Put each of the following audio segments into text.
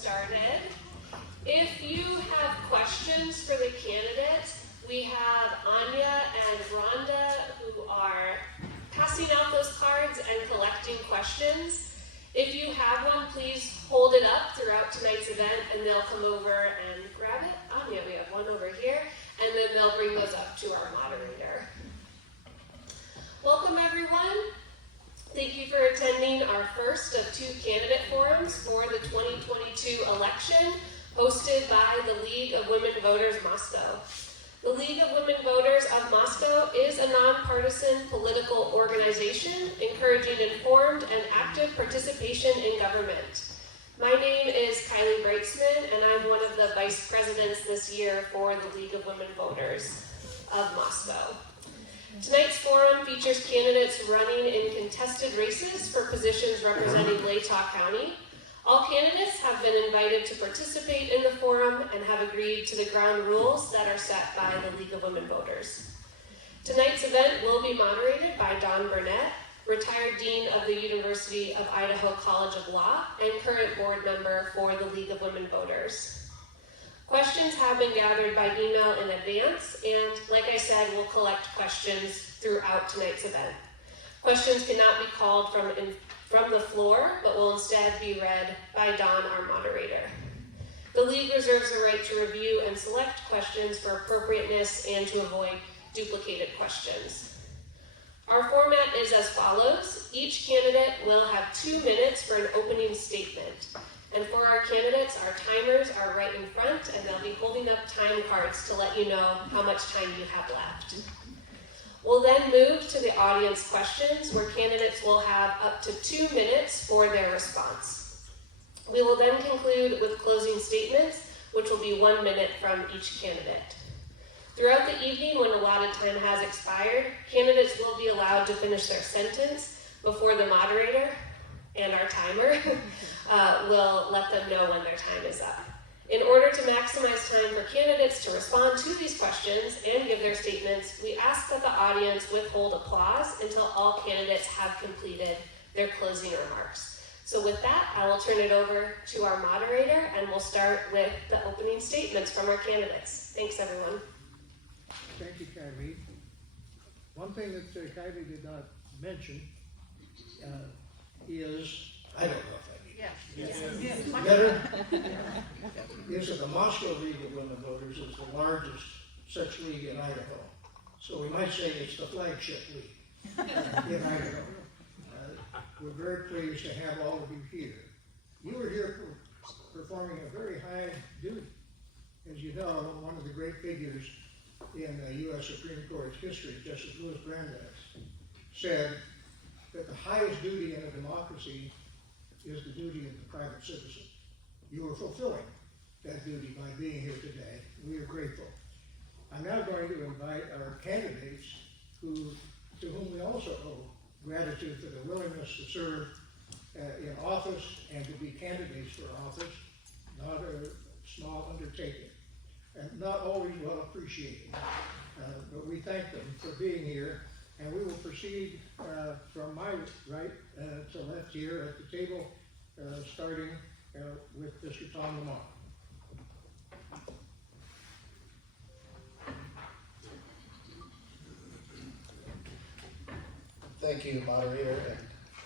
started. If you have questions for the candidates, we have Anya and Rhonda who are passing out those cards and collecting questions. If you have one, please hold it up throughout tonight's event and they'll come over and grab it. Anya, we have one over here, and then they'll bring those up to our moderator. Welcome everyone. Thank you for attending our first of two candidate forums for the 2022 election, hosted by the League of Women Voters Moscow. The League of Women Voters of Moscow is a nonpartisan political organization encouraging informed and active participation in government. My name is Kylie Braitzman, and I'm one of the vice presidents this year for the League of Women Voters of Moscow. Tonight's forum features candidates running in contested races for positions representing Latah County. All candidates have been invited to participate in the forum and have agreed to the ground rules that are set by the League of Women Voters. Tonight's event will be moderated by Don Burnett, retired Dean of the University of Idaho College of Law and current board member for the League of Women Voters. Questions have been gathered by email in advance, and like I said, we'll collect questions throughout tonight's event. Questions cannot be called from the floor, but will instead be read by Don, our moderator. The League reserves the right to review and select questions for appropriateness and to avoid duplicated questions. Our format is as follows. Each candidate will have 2 minutes for an opening statement. And for our candidates, our timers are right in front, and they'll be holding up time cards to let you know how much time you have left. We'll then move to the audience questions, where candidates will have up to 2 minutes for their response. We will then conclude with closing statements, which will be 1 minute from each candidate. Throughout the evening, when allotted time has expired, candidates will be allowed to finish their sentence before the moderator and our timer will let them know when their time is up. In order to maximize time for candidates to respond to these questions and give their statements, we ask that the audience withhold applause until all candidates have completed their closing remarks. So with that, I will turn it over to our moderator, and we'll start with the opening statements from our candidates. Thanks, everyone. Thank you, Kylie. One thing that Kylie did not mention is, I don't know if I need it. Better? Is that the Moscow League of Women Voters is the largest such league in Idaho. So we might say it's the flagship league in Idaho. We're very pleased to have all of you here. You were here performing a very high duty. As you know, one of the great figures in the U.S. Supreme Court's history, Justice Louis Brandeis, said that the highest duty in a democracy is the duty of the private citizen. You are fulfilling that duty by being here today. We are grateful. I'm now going to invite our candidates to whom we also owe gratitude for their willingness to serve in office and to be candidates for office, not a small undertaking, and not always well appreciated. But we thank them for being here, and we will proceed from my right to left here at the table, starting with Mr. Tom Lamar. Thank you, moderator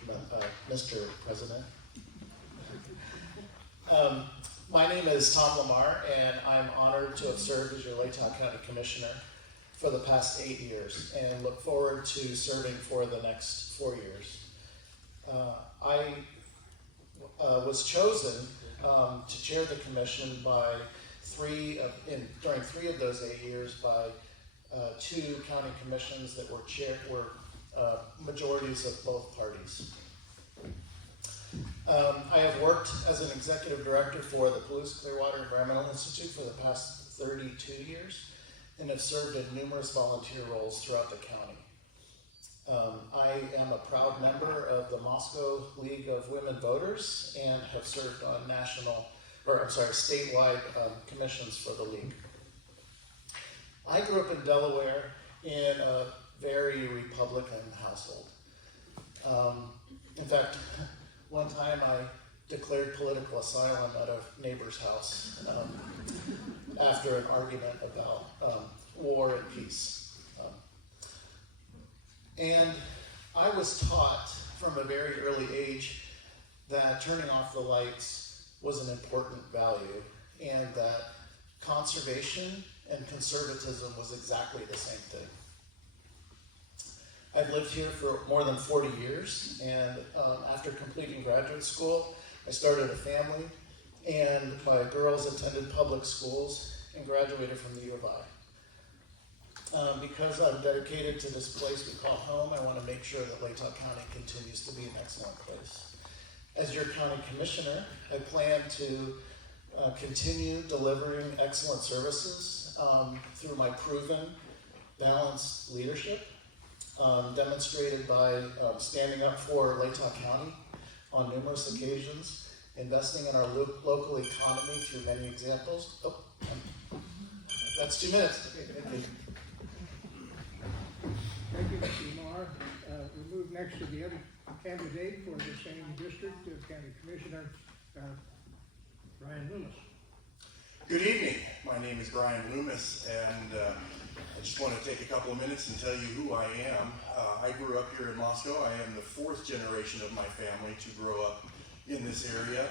and Mr. President. My name is Tom Lamar, and I'm honored to have served as your Latah County Commissioner for the past 8 years, and look forward to serving for the next 4 years. I was chosen to chair the commission by during three of those 8 years by 2 county commissions that were majorities of both parties. I have worked as an executive director for the Palouse-Clearwater Environmental Institute for the past 32 years and have served in numerous volunteer roles throughout the county. I am a proud member of the Moscow League of Women Voters and have served on statewide commissions for the league. I grew up in Delaware in a very Republican household. In fact, one time I declared political asylum at a neighbor's house after an argument about war and peace. And I was taught from a very early age that turning off the lights was an important value, and that conservation and conservatism was exactly the same thing. I've lived here for more than 40 years, and after completing graduate school, I started a family, and my girls attended public schools and graduated from the U of I. Because I'm dedicated to this place we call home, I want to make sure that Latah County continues to be an excellent place. As your county commissioner, I plan to continue delivering excellent services through my proven, balanced leadership, demonstrated by standing up for Latah County on numerous occasions, investing in our local economy through many examples. Oh, that's 2 minutes. Okay, thank you. Thank you, Mr. Lamar. We'll move next to the other candidate for the same district, County Commissioner Brian Loomis. Good evening. My name is Brian Loomis, and I just want to take a couple of minutes and tell you who I am. I grew up here in Moscow. I am the 4th generation of my family to grow up in this area.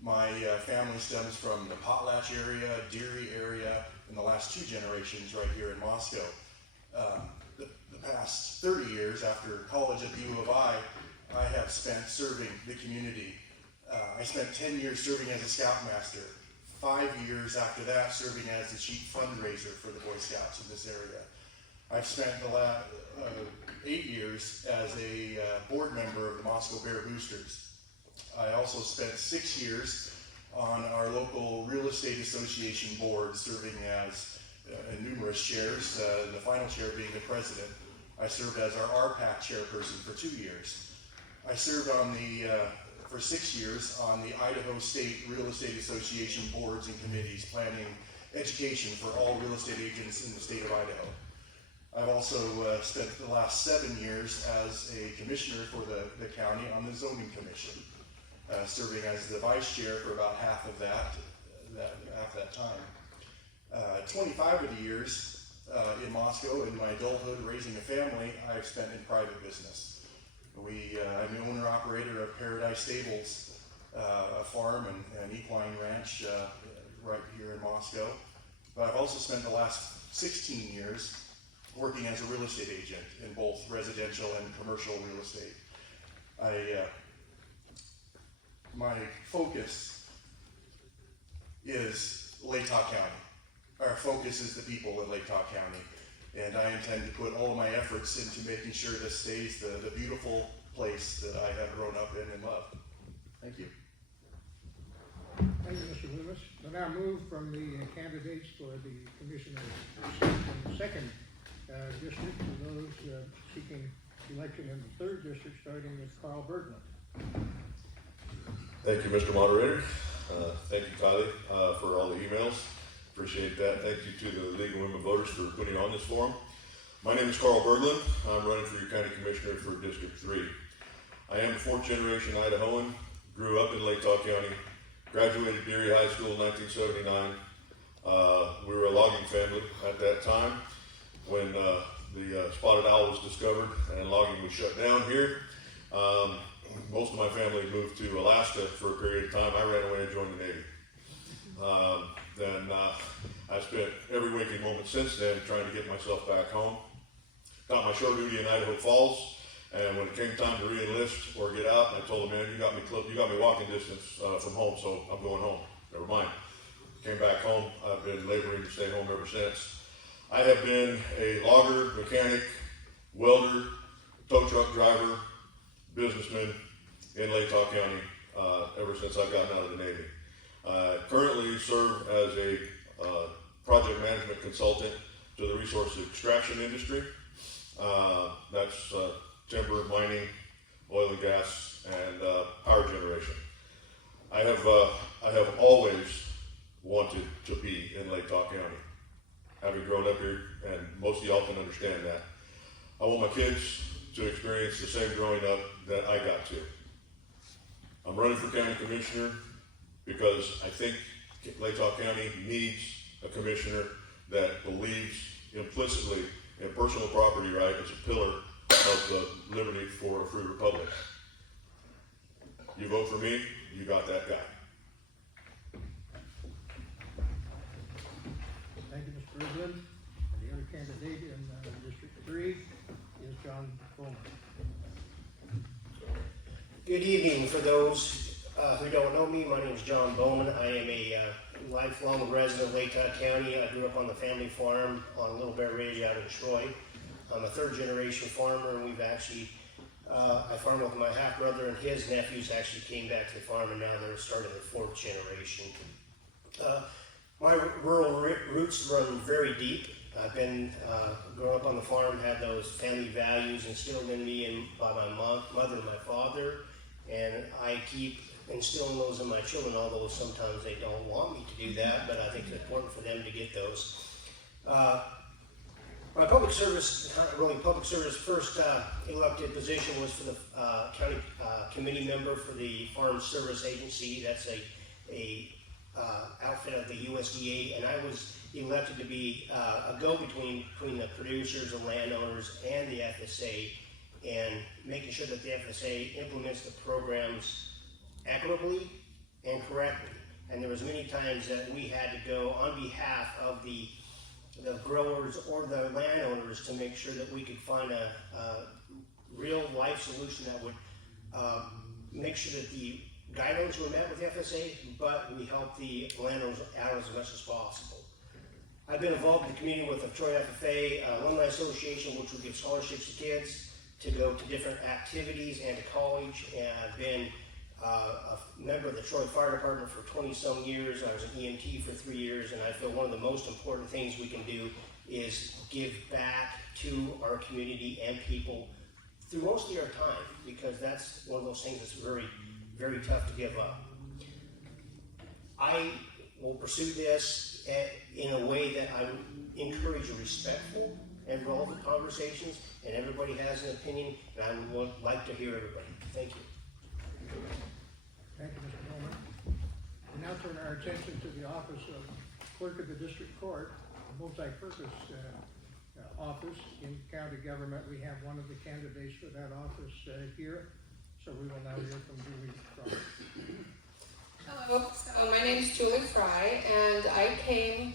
My family stems from the Potlatch area, Deary area, and the last 2 generations right here in Moscow. The past 30 years after college at the U of I have spent serving the community. I spent 10 years serving as a scoutmaster. 5 years after that serving as the chief fundraiser for the Boy Scouts in this area. I've spent the last 8 years as a board member of the Moscow Bear Boosters. I also spent 6 years on our local real estate association board, serving as in numerous chairs, the final chair being the president. I served as our RPAC chairperson for 2 years. I served on for 6 years on the Idaho State Real Estate Association boards and committees planning education for all real estate agents in the state of Idaho. I've also spent the last 7 years as a commissioner for the county on the zoning commission, serving as the vice chair for about half of that time. 25 of the years in Moscow in my adulthood raising a family, I've spent in private business. I'm the owner-operator of Paradise Stables, a farm and equine ranch right here in Moscow. But I've also spent the last 16 years working as a real estate agent in both residential and commercial real estate. My focus is Latah County. Our focus is the people in Latah County. And I intend to put all of my efforts into making sure this stays the beautiful place that I have grown up in and loved. Thank you. Thank you, Mr. Loomis. We'll now move from the candidates for the commissioner in the 2nd district to those seeking election in the 3rd district, starting with Carl Bergman. Thank you, Mr. Moderator. Thank you, Kylie, for all the emails. Appreciate that. Thank you to the League of Women Voters for putting on this forum. My name is Carl Berglund. I'm running for your county commissioner for District 3. I am a 4th generation Idahoan, grew up in Latah County, graduated Deary High School in 1979. We were a logging family at that time when the spotted owl was discovered and logging was shut down here. Most of my family moved to Alaska for a period of time. I ran away and joined the Navy. Then I spent every waking moment since then trying to get myself back home. Got my show duty in Idaho Falls, and when it came time to re-enlist or get out, I told them, man, you got me walking distance from home, so I'm going home. Never mind. Came back home. I've been laboring to stay home ever since. I have been a logger, mechanic, welder, tow truck driver, businessman in Latah County ever since I've gotten out of the Navy. I currently serve as a project management consultant to the resource extraction industry. That's timber, mining, oil and gas, and power generation. I have always wanted to be in Latah County, having grown up here, and most of y'all can understand that. I want my kids to experience the same growing up that I got to. I'm running for county commissioner because I think Latah County needs a commissioner that believes implicitly in personal property right as a pillar of the liberty for a free republic. You vote for me, you got that guy. Thank you, Mr. Berglund. And the other candidate in District 3 is John Bowman. Good evening. For those who don't know me, my name is John Bowman. I am a lifelong resident of Latah County. I grew up on the family farm on Little Bear Ridge out in Troy. I'm a third generation farmer, and we've actually, I farm with my half brother, and his nephews actually came back to the farm, and now they're starting the fourth generation. My rural roots run very deep. I've been grown up on the farm, had those family values instilled in me and by my mother and my father, and I keep instilling those in my children, although sometimes they don't want me to do that, but I think it's important for them to get those. My public service first elected position was for the county committee member for the Farm Service Agency. That's a outfit of the USDA, and I was elected to be a go-between between the producers, the landowners, and the FSA, and making sure that the FSA implements the programs equitably and correctly. And there was many times that we had to go on behalf of the growers or the landowners to make sure that we could find a real life solution that would make sure that the guidelines were met with the FSA, but we helped the landowners out as much as possible. I've been involved in the community with the Troy FFA Alumni Association, which would give scholarships to kids to go to different activities and to college, and I've been a member of the Troy Fire Department for 20-some years. I was an EMT for 3 years, and I feel one of the most important things we can do is give back to our community and people through mostly our time, because that's one of those things that's very, very tough to give up. I will pursue this in a way that I would encourage respectful and relevant conversations, and everybody has an opinion, and I would like to hear everybody. Thank you. Thank you, Mr. Bowman. We now turn our attention to the office of Clerk of the District Court, a multi-purpose office in county government. We have one of the candidates for that office here, so we will now hear from Julie Fry. Hello, so my name is Julie Fry, and I came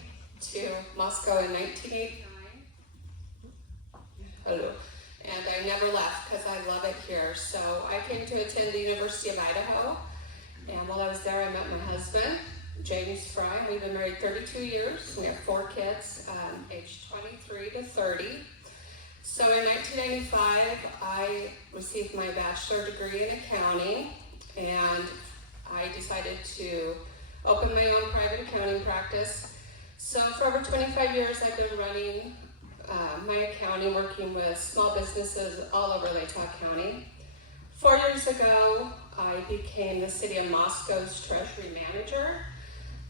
to Moscow in 1989. Hello. And I never left because I love it here. So I came to attend the University of Idaho, and while I was there I met my husband, James Fry. We've been married 32 years. We have 4 kids, aged 23 to 30. So in 1995 I received my bachelor degree in accounting, and I decided to open my own private accounting practice. So for over 25 years I've been running my accounting, working with small businesses all over Latah County. 4 years ago, I became the City of Moscow's Treasury Manager.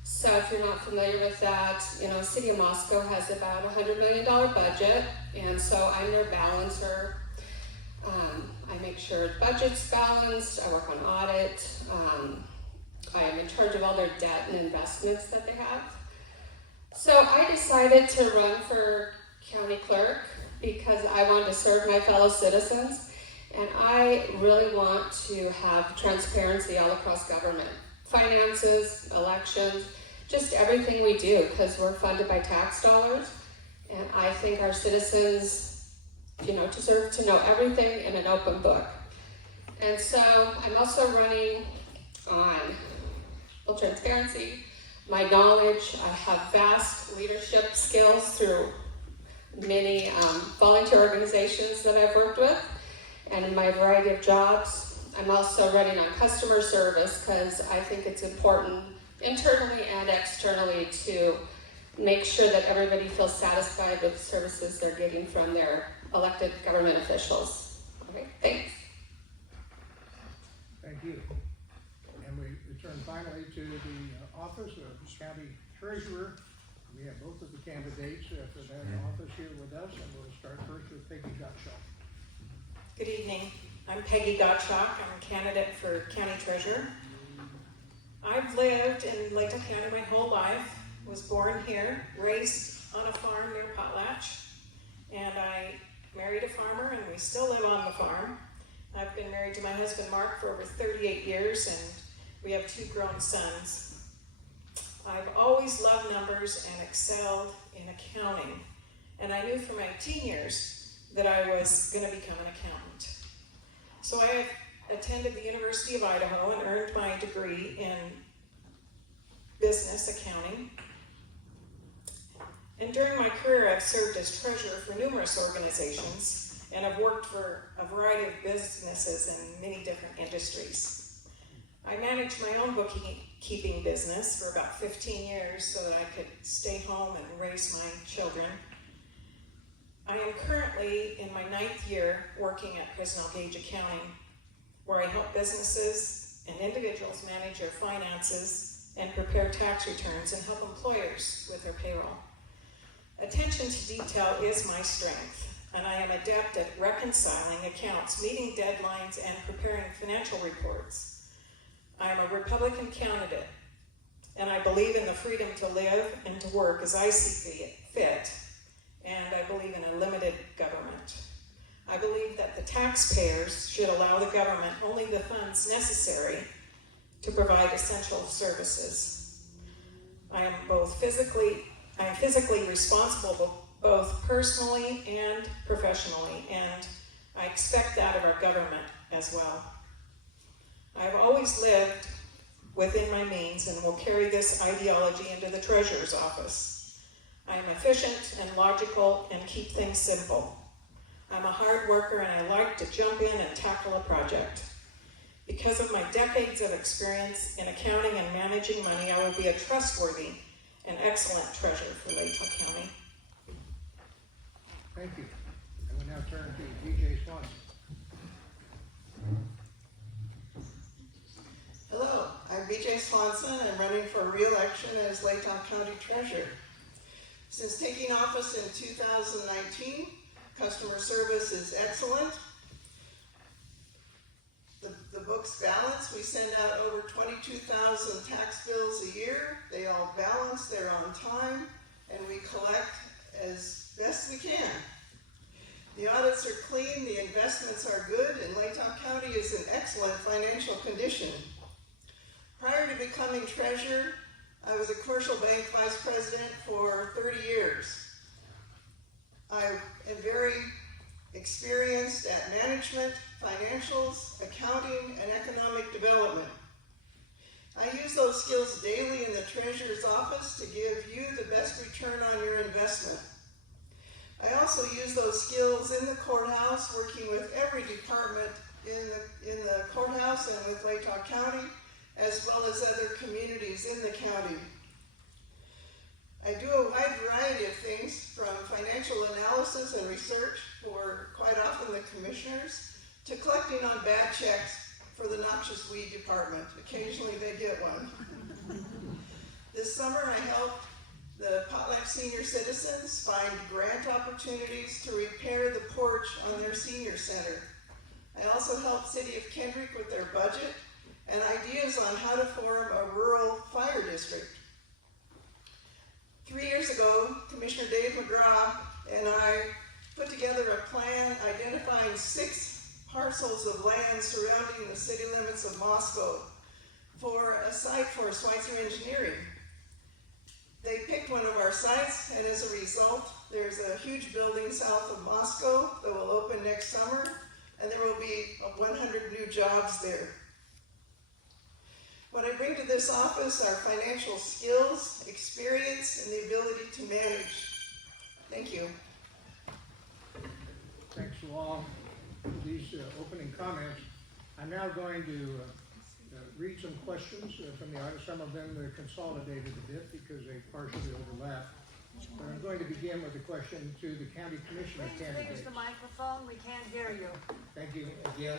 So if you're not familiar with that, City of Moscow has about a $100 million budget, and so I'm their balancer. I make sure the budget's balanced, I work on audit, I am in charge of all their debt and investments that they have. So I decided to run for county clerk because I wanted to serve my fellow citizens, and I really want to have transparency all across government. Finances, elections, just everything we do, because we're funded by tax dollars, and I think our citizens, deserve to know everything in an open book. And so I'm also running on full transparency, my knowledge. I have vast leadership skills through many volunteer organizations that I've worked with, and in my variety of jobs. I'm also running on customer service because I think it's important internally and externally to make sure that everybody feels satisfied with the services they're getting from their elected government officials. Okay, thanks. Thank you. And we return finally to the office of County Treasurer. We have both of the candidates for that office here with us, and we'll start first with Peggy Gottschalk. Good evening. I'm Peggy Gottschalk. I'm a candidate for county treasurer. I've lived in Latah County my whole life, was born here, raised on a farm near Potlatch, and I married a farmer and we still live on the farm. I've been married to my husband Mark for over 38 years and we have 2 grown sons. I've always loved numbers and excelled in accounting, and I knew from my teen years that I was going to become an accountant. So I have attended the University of Idaho and earned my degree in business accounting. And during my career, I've served as treasurer for numerous organizations and I've worked for a variety of businesses in many different industries. I managed my own bookkeeping business for about 15 years so that I could stay home and raise my children. I am currently in my 9th year working at Prisnell Gage Accounting, where I help businesses and individuals manage their finances and prepare tax returns and help employers with their payroll. Attention to detail is my strength, and I am adept at reconciling accounts, meeting deadlines, and preparing financial reports. I am a Republican candidate, and I believe in the freedom to live and to work as I see fit, and I believe in a limited government. I believe that the taxpayers should allow the government only the funds necessary to provide essential services. I am physically responsible both personally and professionally, and I expect that of our government as well. I've always lived within my means and will carry this ideology into the treasurer's office. I am efficient and logical and keep things simple. I'm a hard worker and I like to jump in and tackle a project. Because of my decades of experience in accounting and managing money, I will be a trustworthy and excellent treasurer for Latah County. Thank you. And we now turn to BJ Swanson. Hello, I'm BJ Swanson. I'm running for re-election as Latah County Treasurer. Since taking office in 2019, customer service is excellent. The books balance. We send out over 22,000 tax bills a year. They all balance, they're on time, and we collect as best we can. The audits are clean, the investments are good, and Latah County is in excellent financial condition. Prior to becoming treasurer, I was a commercial bank vice president for 30 years. I am very experienced at management, financials, accounting, and economic development. I use those skills daily in the treasurer's office to give you the best return on your investment. I also use those skills in the courthouse, working with every department in the courthouse and with Latah County, as well as other communities in the county. I do a wide variety of things, from financial analysis and research for quite often the commissioners, to collecting on bad checks for the noxious weed department. Occasionally they get one. This summer I helped the Potlatch senior citizens find grant opportunities to repair the porch on their senior center. I also helped City of Kendrick with their budget and ideas on how to form a rural fire district. 3 years ago, Commissioner Dave McGraw and I put together a plan identifying 6 parcels of land surrounding the city limits of Moscow for a site for Schweitzer Engineering. They picked one of our sites, and as a result, there's a huge building south of Moscow that will open next summer, and there will be 100 new jobs there. What I bring to this office are financial skills, experience, and the ability to manage. Thank you. Thanks to all these opening comments. I'm now going to read some questions from the audience. Some of them are consolidated a bit because they partially overlap. But I'm going to begin with a question to the county commissioner candidates. Please use the microphone. We can't hear you. Thank you again.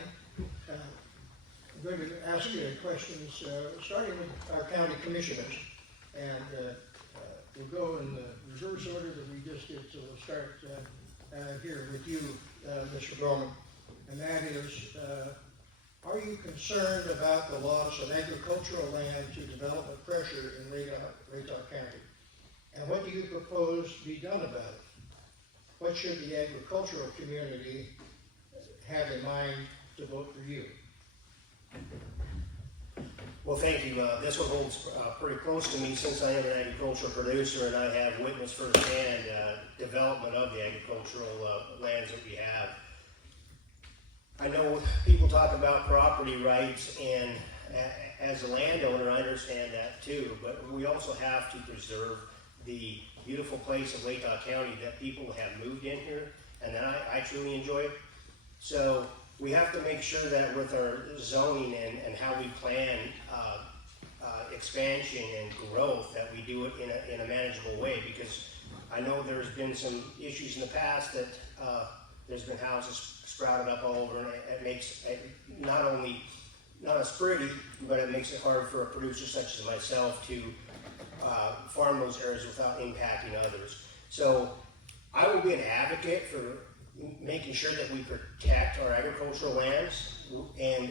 I'm going to ask you questions starting with our county commissioners. And we'll go in the reverse order that we just did. So we'll start here with you, Mr. Gorman. and that is, are you concerned about the loss of agricultural land to development pressure in Latah County? And what do you propose be done about it? What should the agricultural community have in mind to vote for you? Well, thank you. This one holds pretty close to me since I am an agricultural producer and I have witnessed firsthand development of the agricultural lands that we have. I know people talk about property rights, and as a landowner, I understand that too, but we also have to preserve the beautiful place of Latah County that people have moved in here, and that I truly enjoy. So we have to make sure that with our zoning and how we plan expansion and growth, that we do it in a manageable way, because I know there's been some issues in the past that there's been houses sprouted up all over, and it makes it not as pretty, but it makes it hard for a producer such as myself to farm those areas without impacting others. So I will be an advocate for making sure that we protect our agricultural lands, and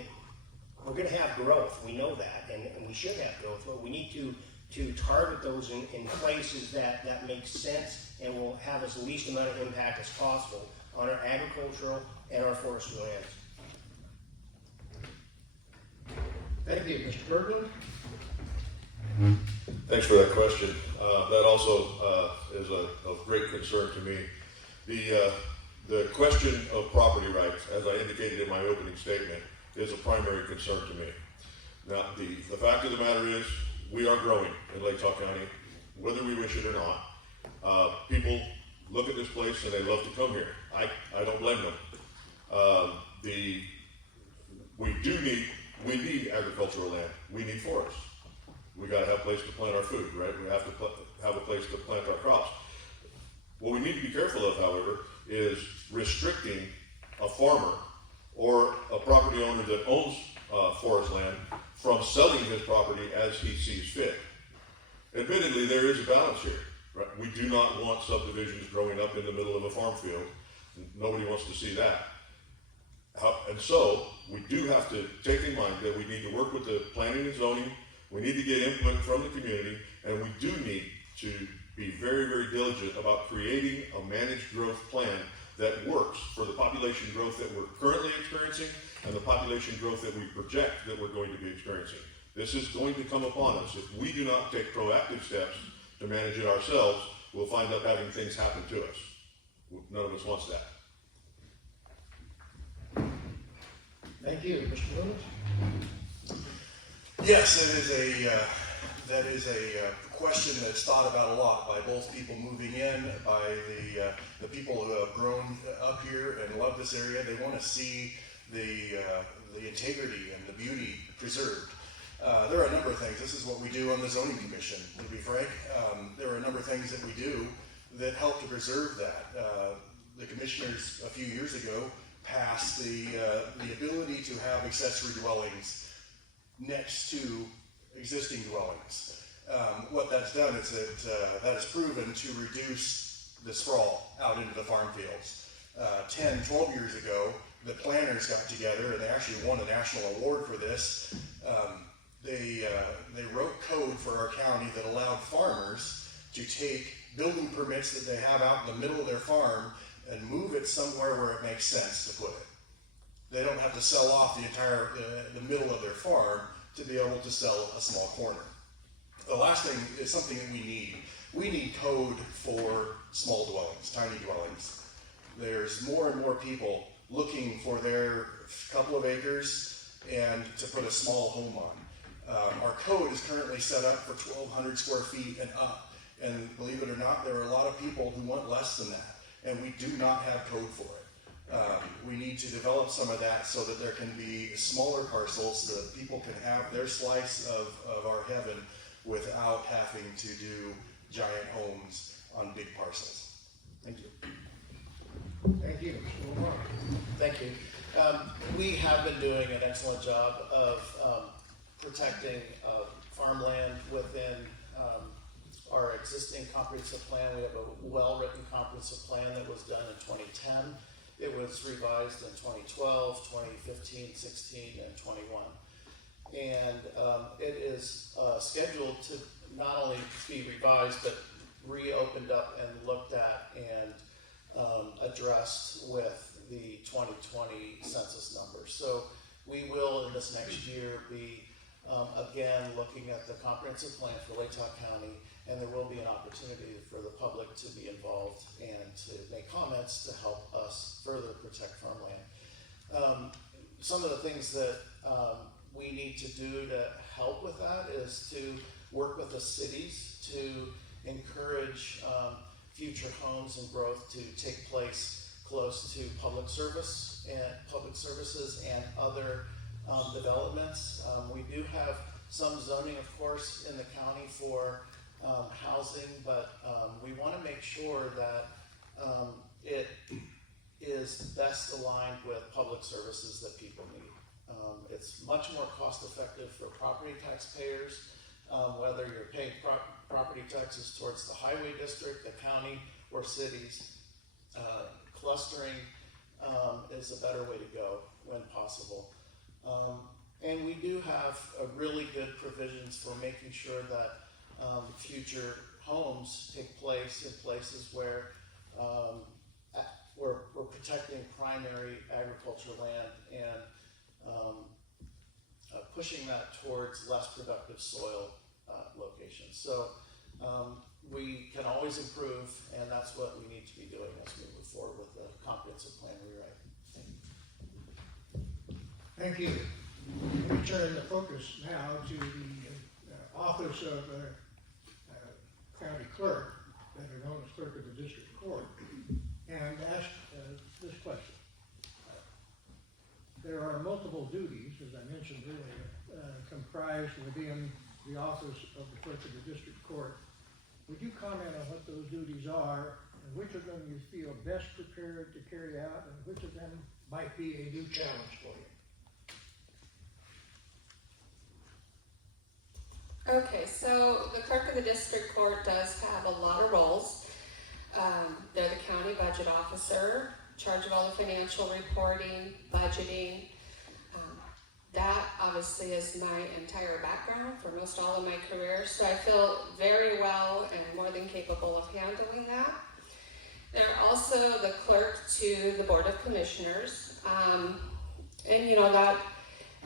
we're going to have growth. We know that, and we should have growth, but we need to target those in places that make sense and will have as least amount of impact as possible on our agricultural and our forestry lands. Thank you, Mr. Berglund. Thanks for that question. That also is of great concern to me. The question of property rights, as I indicated in my opening statement, is a primary concern to me. Now, the fact of the matter is, we are growing in Latah County, whether we wish it or not. People look at this place and they love to come here. I don't blame them. We need agricultural land. We need forests. We got to have a place to plant our food, right? We have to have a place to plant our crops. What we need to be careful of, however, is restricting a farmer or a property owner that owns forest land from selling his property as he sees fit. Admittedly, there is a balance here. Right? We do not want subdivisions growing up in the middle of a farm field. Nobody wants to see that. And so, we do have to take in mind that we need to work with the planning and zoning. We need to get input from the community, and we do need to be very, very diligent about creating a managed growth plan that works for the population growth that we're currently experiencing and the population growth that we project that we're going to be experiencing. This is going to come upon us. If we do not take proactive steps to manage it ourselves, we'll find up having things happen to us. None of us wants that. Thank you, Mr. Lewis. Yes, that is a question that's thought about a lot by both people moving in, by the people who have grown up here and love this area. They want to see the integrity and the beauty preserved. There are a number of things. This is what we do on the zoning commission, to be frank. There are a number of things that we do that help to preserve that. The commissioners a few years ago passed the ability to have accessory dwellings next to existing dwellings. What that's done is that has proven to reduce the sprawl out into the farm fields. 10, 12 years ago, the planners got together and they actually won a national award for this. They wrote code for our county that allowed farmers to take building permits that they have out in the middle of their farm and move it somewhere where it makes sense to put it. They don't have to sell off the entire the middle of their farm to be able to sell a small corner. The last thing is something that we need. We need code for small dwellings, tiny dwellings. There's more and more people looking for their couple of acres and to put a small home on. Our code is currently set up for 1,200 square feet and up. And believe it or not, there are a lot of people who want less than that. And we do not have code for it. We need to develop some of that so that there can be smaller parcels so that people can have their slice of our heaven without having to do giant homes on big parcels. Thank you. Thank you, Mr. Lamar. Thank you. We have been doing an excellent job of protecting farmland within our existing comprehensive plan. We have a well-written comprehensive plan that was done in 2010. It was revised in 2012, 2015, 16, and 21. And it is scheduled to not only be revised, but reopened up and looked at and addressed with the 2020 census numbers. So we will in this next year be again looking at the comprehensive plan for Latah County, and there will be an opportunity for the public to be involved and to make comments to help us further protect farmland. Some of the things that we need to do to help with that is to work with the cities to encourage future homes and growth to take place close to public services and other developments. We do have some zoning, of course, in the county for housing, but we want to make sure that it is best aligned with public services that people need. It's much more cost effective for property taxpayers, whether you're paying property taxes towards the highway district, the county, or cities. Clustering is a better way to go when possible. And we do have really good provisions for making sure that future homes take place in places where we're protecting primary agricultural land and pushing that towards less productive soil locations. So we can always improve, and that's what we need to be doing as we move forward with the comprehensive plan rewrite. Thank you. We turn the focus now to the office of county clerk, better known as clerk of the district court, and ask this question. There are multiple duties, as I mentioned earlier, comprised within the office of the clerk of the district court. Would you comment on what those duties are, and which of them you feel best prepared to carry out, and which of them might be a new challenge for you? Okay, so the clerk of the district court does have a lot of roles. They're the county budget officer, in charge of all the financial reporting, budgeting. That obviously is my entire background for most all of my career, so I feel very well and more than capable of handling that. They're also the clerk to the Board of Commissioners, and you know that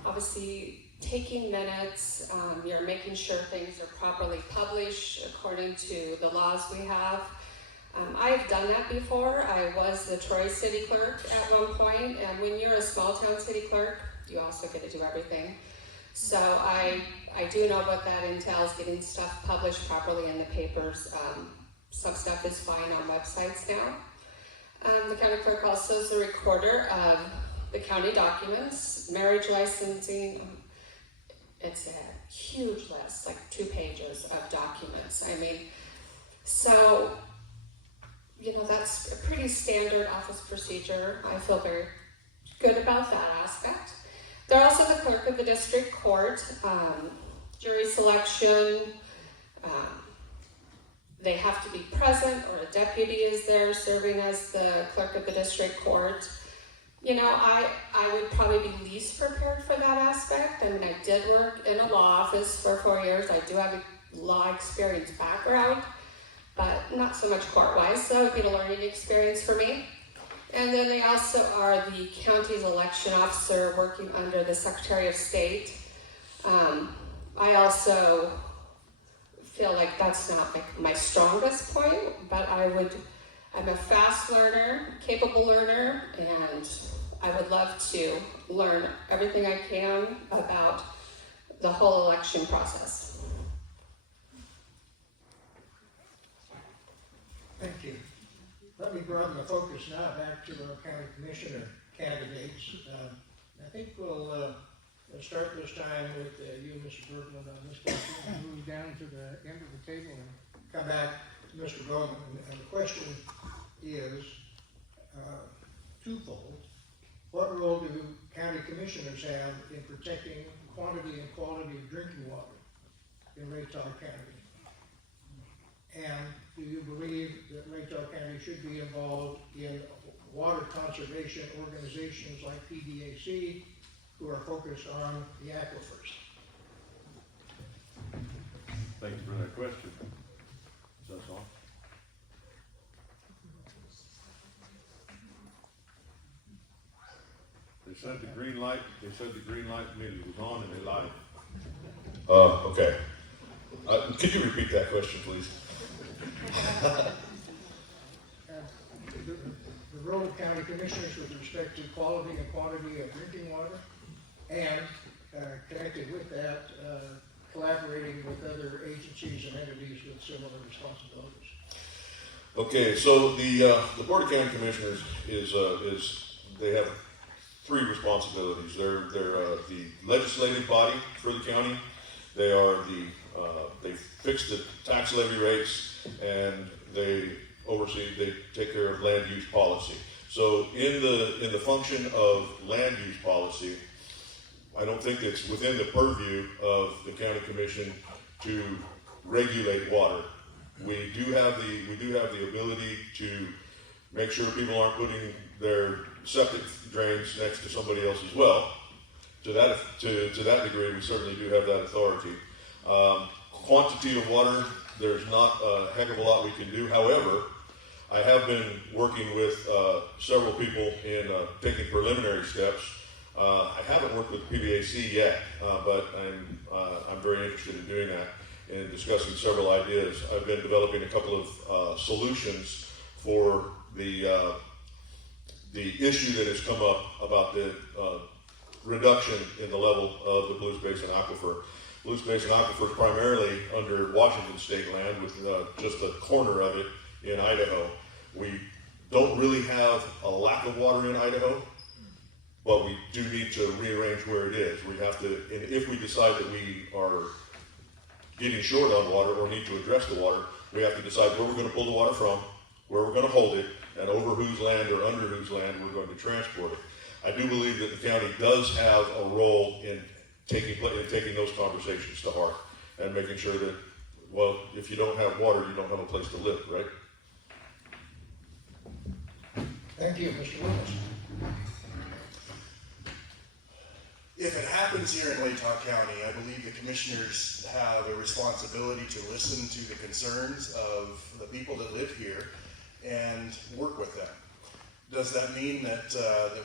obviously taking minutes, you're making sure things are properly published according to the laws we have. I've done that before. I was the Troy City Clerk at one point, and when you're a small town city clerk, you also get to do everything. So I do know what that entails, getting stuff published properly in the papers. Some stuff is fine on websites now. The county clerk also is the recorder of the county documents, marriage licensing. It's a huge list, like 2 pages of documents. I mean, so, you know, that's a pretty standard office procedure. I feel very good about that aspect. They're also the clerk of the district court, jury selection. They have to be present, or a deputy is there serving as the clerk of the district court. You know, I would probably be least prepared for that aspect. I mean, I did work in a law office for 4 years. I do have a law experience background, but not so much court-wise, so it would be a learning experience for me. And then they also are the county's election officer working under the Secretary of State. I also feel like that's not my strongest point, but I'm a fast learner, capable learner, and I would love to learn everything I can about the whole election process. Thank you. Let me broaden the focus now back to our county commissioner candidates. I think we'll start this time with you, Mr. Bergman, on this question, and move down to the end of the table and come back to Mr. Bowman. And the question is twofold. What role do county commissioners have in protecting quantity and quality of drinking water in Latah County? And do you believe that Latah County should be involved in water conservation organizations like PBAC who are focused on the aquifers. Thank you for that question. That's all. They said the green light meter was on and they lied. Okay. Could you repeat that question, please? The role of county commissioners with respect to quality and quantity of drinking water, and connected with that, collaborating with other agencies and entities with similar responsibilities. Okay, so the Board of County Commissioners they have three responsibilities. They're the legislative body for the county. They fix the tax levy rates, and they take care of land use policy. So in the function of land use policy, I don't think it's within the purview of the county commission to regulate water. We do have the ability to make sure people aren't putting their septic drains next to somebody else's well. To that degree, we certainly do have that authority. Quantity of water, there's not a heck of a lot we can do. However, I have been working with several people in taking preliminary steps. I haven't worked with PBAC yet, but I'm very interested in doing that and discussing several ideas. I've been developing a couple of solutions for the issue that has come up about the reduction in the level of the Blues Basin Aquifer. Blues Basin Aquifer is primarily under Washington state land, with just a corner of it in Idaho. We don't really have a lack of water in Idaho, but we do need to rearrange where it is. We have to, and if we decide that we are getting short on water or need to address the water, we have to decide where we're going to pull the water from, where we're going to hold it, and over whose land or under whose land we're going to transport it. I do believe that the county does have a role in taking those conversations to heart and making sure that, well, if you don't have water, you don't have a place to live, right? Thank you, Mr. Lewis. If it happens here in Latah County, I believe the commissioners have a responsibility to listen to the concerns of the people that live here and work with them. Does that mean that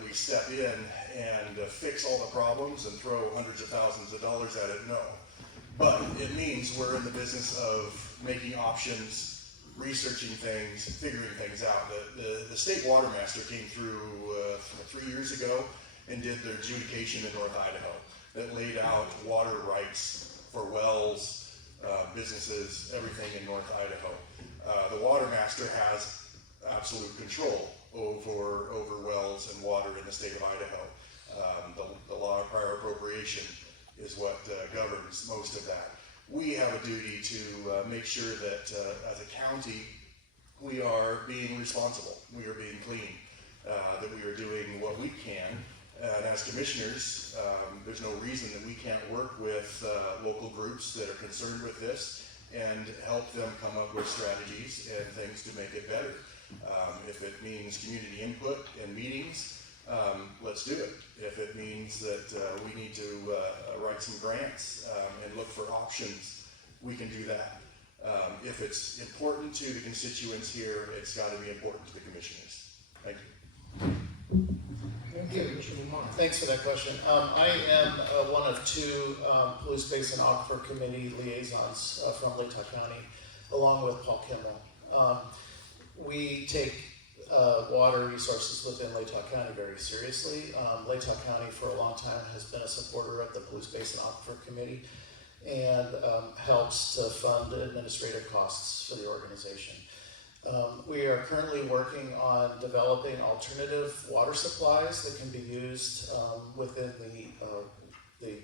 we step in and fix all the problems and throw hundreds of thousands of dollars at it? No. But it means we're in the business of making options, researching things, figuring things out. The state water master came through 3 years ago and did their adjudication in North Idaho that laid out water rights for wells, businesses, everything in North Idaho. The water master has absolute control over wells and water in the state of Idaho. The law of prior appropriation is what governs most of that. We have a duty to make sure that as a county, we are being responsible, we are being clean, that we are doing what we can. And as commissioners, there's no reason that we can't work with local groups that are concerned with this and help them come up with strategies and things to make it better. If it means community input and meetings, let's do it. If it means that we need to write some grants and look for options, we can do that. If it's important to the constituents here, it's got to be important to the commissioners. Thank you. Thank you, Mr. Lamar. Thanks for that question. I am one of two Blues Basin Aquifer Committee liaisons from Latah County, along with Paul Kimmel. We take water resources within Latah County very seriously. Latah County for a long time has been a supporter of the Blues Basin Aquifer Committee and helps to fund administrative costs for the organization. We are currently working on developing alternative water supplies that can be used within the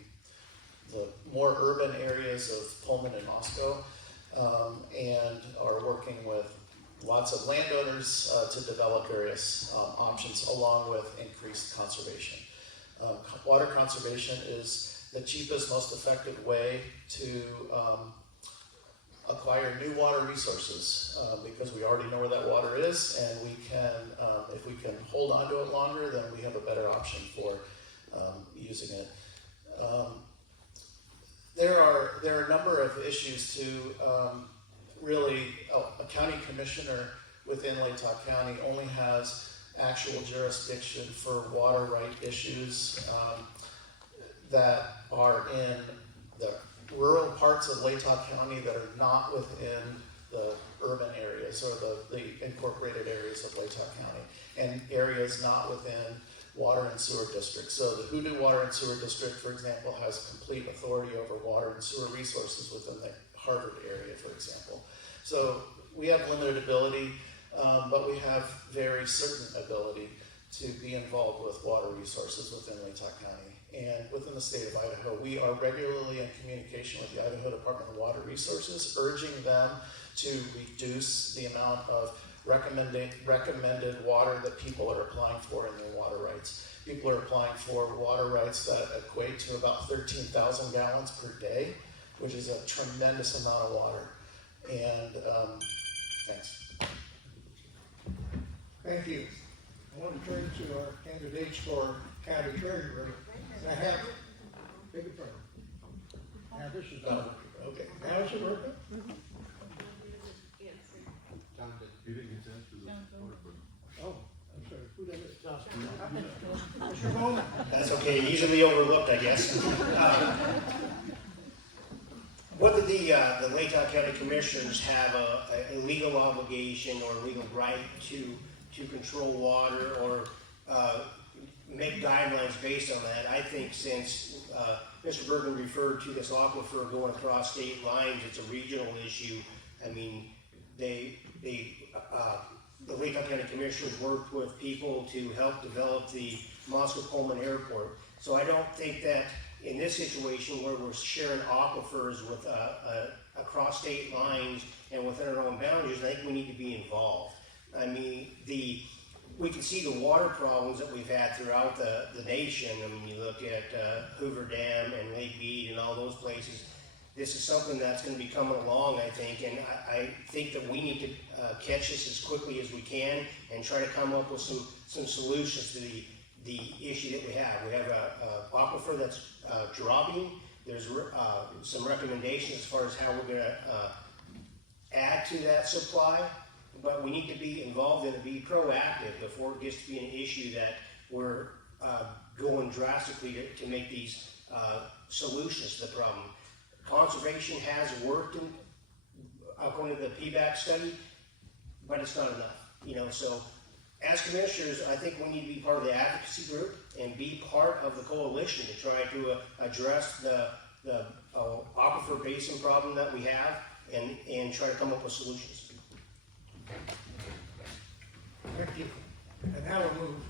more urban areas of Pullman and Moscow, and are working with lots of landowners to develop various options along with increased conservation. Water conservation is the cheapest, most effective way to acquire new water resources because we already know where that water is, and we can, if we can hold on to it longer, then we have a better option for using it. There are a number of issues to really. A county commissioner within Latah County only has actual jurisdiction for water right issues that are in the rural parts of Latah County that are not within the urban areas or the incorporated areas of Latah County, and areas not within water and sewer districts. So the Hoodoo Water and Sewer District, for example, has complete authority over water and sewer resources within the Harvard area, for example. So we have limited ability, but we have very certain ability to be involved with water resources within Latah County. And within the state of Idaho, we are regularly in communication with the Idaho Department of Water Resources, urging them to reduce the amount of recommended water that people are applying for in their water rights. People are applying for water rights that equate to about 13,000 gallons per day, which is a tremendous amount of water. And thanks. Thank you. I want to turn to our candidates for county treasurer. I have, beg your pardon. Now this is not working. Okay, now is it working? Oh, I'm sorry, who did it? Mr. Bowman. That's okay, easily overlooked, I guess. Whether the Latah County Commissioners have a legal obligation or a legal right to control water or make guidelines based on that, I think since Mr. Bergen referred to this aquifer going across state lines, it's a regional issue. I mean, the Latah County Commissioners worked with people to help develop the Moscow-Pullman Airport. So I don't think that in this situation where we're sharing aquifers with across state lines and within our own boundaries, I think we need to be involved. I mean, we can see the water problems that we've had throughout the nation. I mean, you look at Hoover Dam and Lake Mead and all those places. This is something that's going to be coming along, I think, and I think that we need to catch this as quickly as we can and try to come up with some solutions to the issue that we have. We have a aquifer that's dropping. There's some recommendations as far as how we're going to add to that supply, but we need to be involved in it, be proactive before it gets to be an issue that we're going drastically to make these solutions to the problem. Conservation has worked according to the PBAC study, but it's not enough. So as commissioners, I think we need to be part of the advocacy group and be part of the coalition to try to address the aquifer basin problem that we have and try to come up with solutions. Thank you. And now we'll move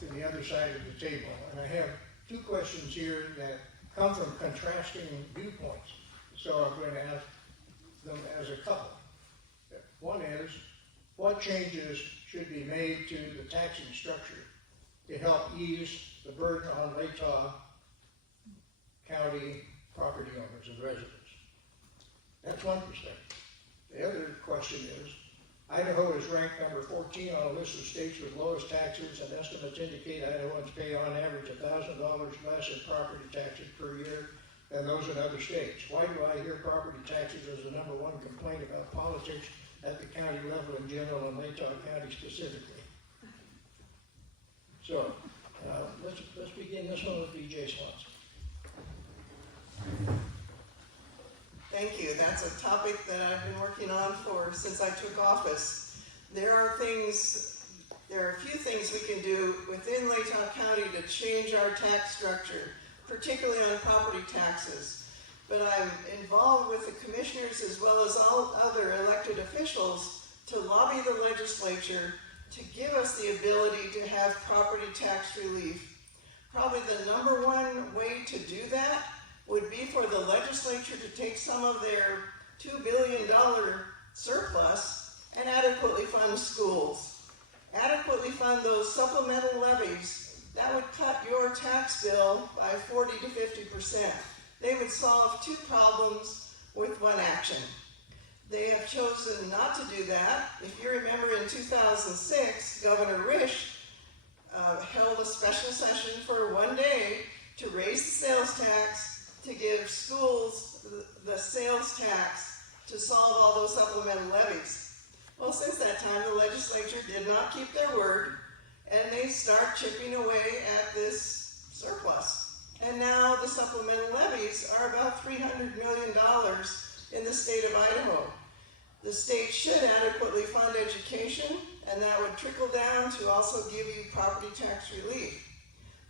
to the other side of the table. And I have two questions here that come from contrasting viewpoints. So I'm going to ask them as a couple. One is, what changes should be made to the taxing structure to help ease the burden on Latah County property owners and residents? That's one perspective. The other question is, Idaho is ranked number 14 on a list of states with lowest taxes, and estimates indicate Idahoans pay on average $1,000 less in property taxes per year than those in other states. Why do I hear property taxes as the number one complaint about politics at the county level in general and Latah County specifically? So let's begin this one with BJ Swanson. Thank you. That's a topic that I've been working on since I took office. There are a few things we can do within Latah County to change our tax structure, particularly on property taxes. But I'm involved with the commissioners as well as all other elected officials to lobby the legislature to give us the ability to have property tax relief. Probably the number one way to do that would be for the legislature to take some of their $2 billion surplus and adequately fund schools. Adequately fund those supplemental levies. That would cut your tax bill by 40 to 50%. They would solve two problems with one action. chosen not to do that. If you remember in 2006, Governor Risch held a special session for one day to raise the sales tax, to give schools the sales tax to solve all those supplemental levies. Well, since that time, the legislature did not keep their word, and they start chipping away at this surplus. And now the supplemental levies are about $300 million in the state of Idaho. The state should adequately fund education, and that would trickle down to also give you property tax relief.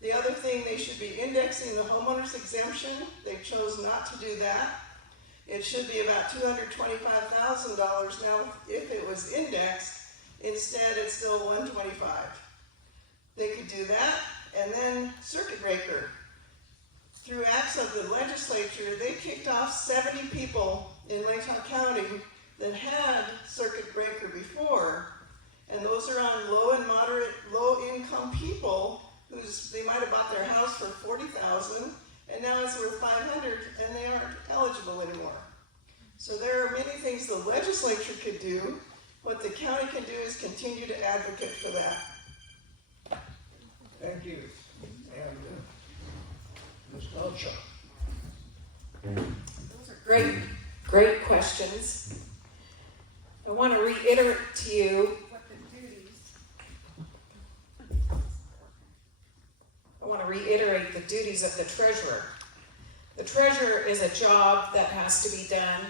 The other thing, they should be indexing the homeowner's exemption. They chose not to do that. It should be about $225,000 now if it was indexed. Instead, it's still $125,000. They could do that, and then circuit breaker. Through acts of the legislature, they kicked off 70 people in Latah County that had circuit breaker before, and those are on low and moderate, low-income people they might have bought their house for $40,000, and now it's worth $500,000, and they aren't eligible anymore. So there are many things the legislature could do. What the county can do is continue to advocate for that. Thank you. And Ms. Belcher. Those are great questions. I want to reiterate to you the duties of the treasurer. The treasurer is a job that has to be done,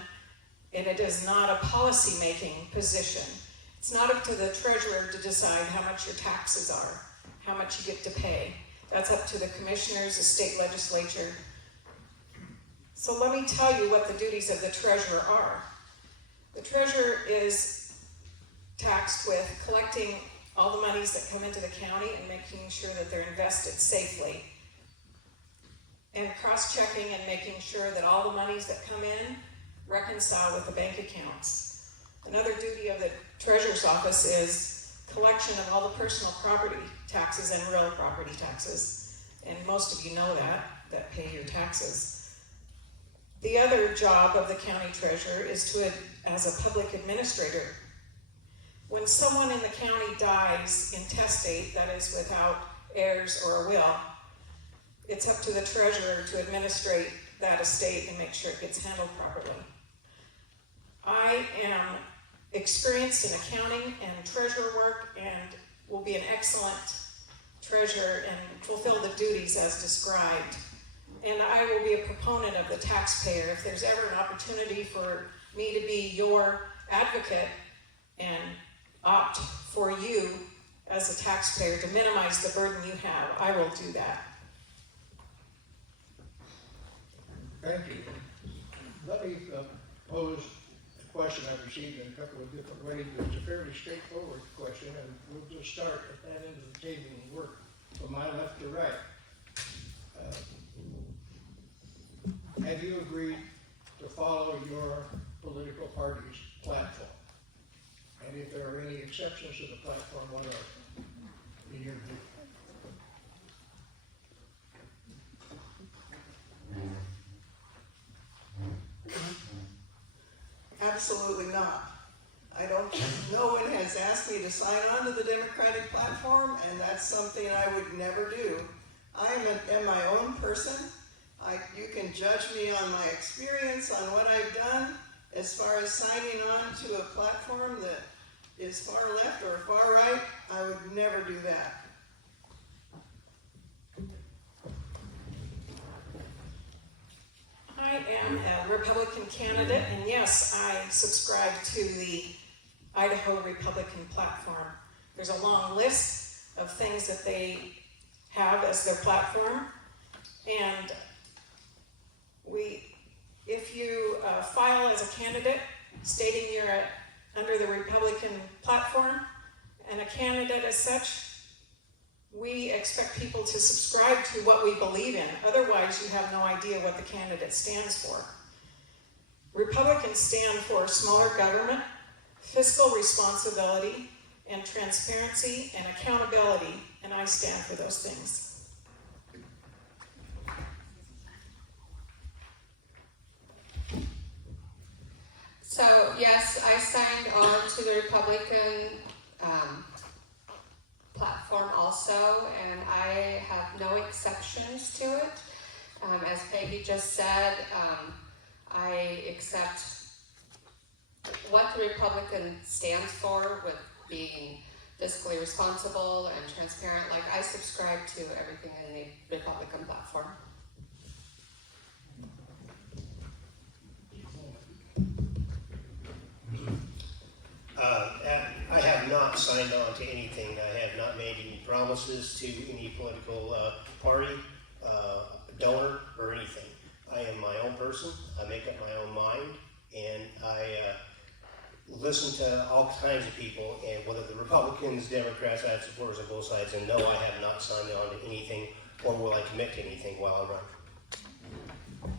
and it is not a policy-making position. It's not up to the treasurer to decide how much your taxes are, how much you get to pay. That's up to the commissioners, the state legislature. So let me tell you what the duties of the treasurer are. The treasurer is tasked with collecting all the monies that come into the county and making sure that they're invested safely, and cross-checking and making sure that all the monies that come in reconcile with the bank accounts. Another duty of the treasurer's office is collection of all the personal property taxes and real property taxes, and most of you know that pay your taxes. The other job of the county treasurer is as a public administrator. When someone in the county dies intestate, that is without heirs or a will, it's up to the treasurer to administrate that estate and make sure it gets handled properly. I am experienced in accounting and treasurer work and will be an excellent treasurer and fulfill the duties as described. And I will be a proponent of the taxpayer. If there's ever an opportunity for me to be your advocate and opt for you as a taxpayer to minimize the burden you have, I will do that. Thank you. Let me pose a question I've received in a couple of different ways. It's a fairly straightforward question, and we'll just start at that end of the table and work from my left to right. Have you agreed to follow your political party's platform? And if there are any exceptions to the platform, what are they, in your view? Absolutely not. No one has asked me to sign on to the Democratic platform, and that's something I would never do. I am my own person. You can judge me on my experience, on what I've done. As far as signing on to a platform that is far left or far right, I would never do that. I am a Republican candidate, and yes, I subscribe to the Idaho Republican platform. There's a long list of things that they have as their platform, and if you file as a candidate stating you're under the Republican platform and a candidate as such, we expect people to subscribe to what we believe in. Otherwise, you have no idea what the candidate stands for. Republicans stand for smaller government, fiscal responsibility, and transparency and accountability, and I stand for those things. So yes, I signed on to the Republican platform also, and I have no exceptions to it. As Peggy just said, I accept what the Republican stands for with being fiscally responsible and transparent. Like, I subscribe to everything in the Republican platform. I have not signed on to anything. I have not made any promises to any political party, donor, or anything. I am my own person. I make up my own mind, and I listen to all kinds of people, and whether the Republicans, Democrats, I have supporters on both sides, and no, I have not signed on to anything, or will I commit to anything while I run.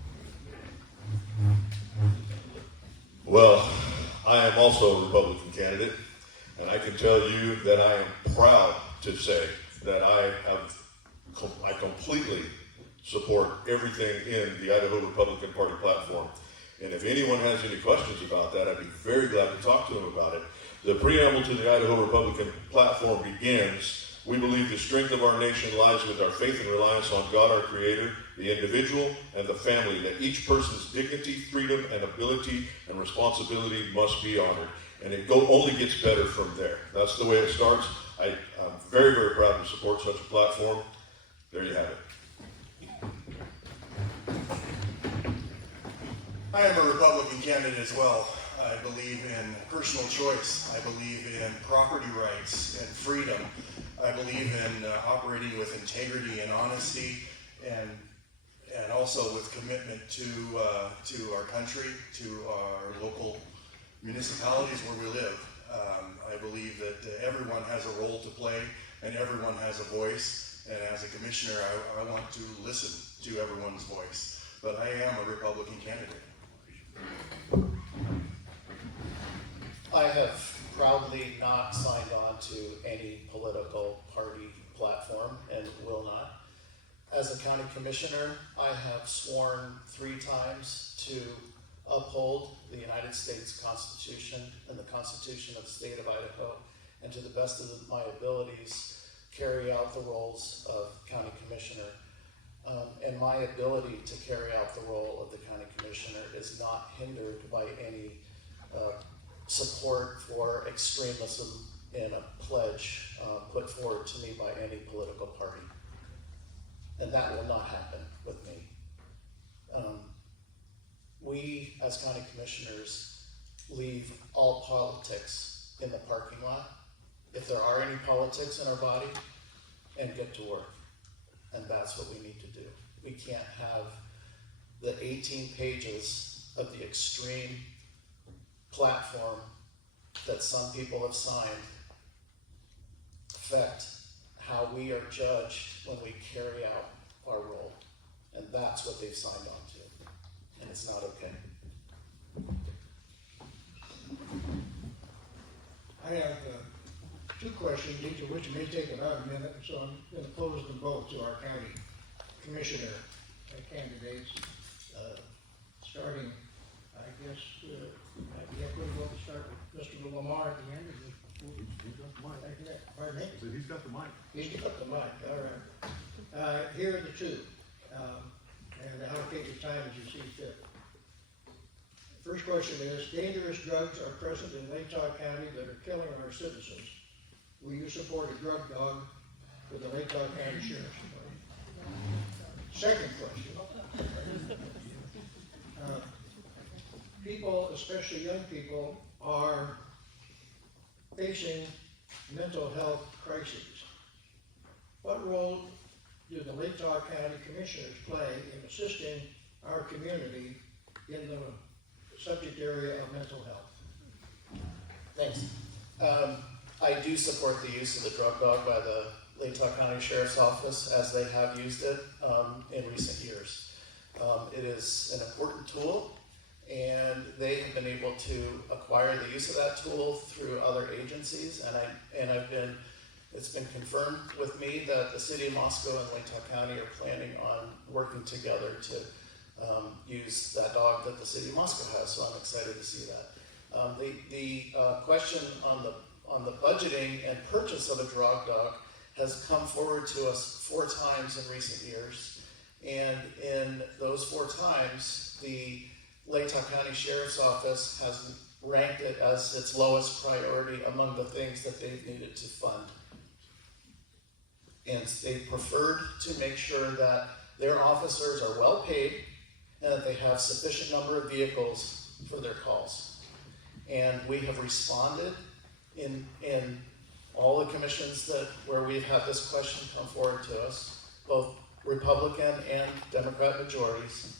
Well, I am also a Republican candidate, and I can tell you that I am proud to say that I completely support everything in the Idaho Republican Party platform. And if anyone has any questions about that, I'd be very glad to talk to them about it. The preamble to the Idaho Republican platform begins, "We believe the strength of our nation lies with our faith and reliance on God, our Creator, the individual, and the family, that each person's dignity, freedom, and ability and responsibility must be honored." And it only gets better from there. That's the way it starts. I'm very, very proud to support such a platform. There you have it. I am a Republican candidate as well. I believe in personal choice. I believe in property rights and freedom. I believe in operating with integrity and honesty, and also with commitment to our country, to our local municipalities where we live. I believe that everyone has a role to play and everyone has a voice. And as a commissioner, I want to listen to everyone's voice. But I am a Republican candidate. I have proudly not signed on to any political party platform and will not. As a county commissioner, I have sworn 3 times to uphold the United States Constitution and the Constitution of the state of Idaho, and to the best of my abilities, carry out the roles of county commissioner. And my ability to carry out the role of the county commissioner is not hindered by any support for extremism in a pledge put forward to me by any political party. And that will not happen with me. We, as county commissioners, leave all politics in the parking lot, if there are any politics in our body, and get to work. And that's what we need to do. We can't have the 18 pages of the extreme platform that some people have signed affect how we are judged when we carry out our role. And that's what they've signed on to. And it's not okay. I have 2 questions, each of which may take about a minute, so I'm going to pose them both to our county commissioner candidates. Starting, I guess, I'd be equitable to start with Mr. Lamar at the end. He's got the mic. Pardon me? So he's got the mic. He's got the mic, all right. Here are the 2, and allocate your time as you see fit. First question is, dangerous drugs are present in Latah County that are killing our citizens. Will you support a drug dog for the Latah County Sheriff's Department? Second question. People, especially young people, are facing mental health crises. What role do the Latah County Commissioners play in assisting our community in the subject area of mental health? Thanks. I do support the use of the drug dog by the Latah County Sheriff's Office, as they have used it in recent years. It is an important tool, and they have been able to acquire the use of that tool through other agencies, and it's been confirmed with me that the city of Moscow and Latah County are planning on working together to use that dog that the city of Moscow has, so I'm excited to see that. The question on the budgeting and purchase of a drug dog has come forward to us 4 times in recent years. And in those 4 times, the Latah County Sheriff's Office has ranked it as its lowest priority among the things that they've needed to fund. And they preferred to make sure that their officers are well paid and that they have sufficient number of vehicles for their calls. And we have responded in all the commissions where we've had this question come forward to us, both Republican and Democrat majorities,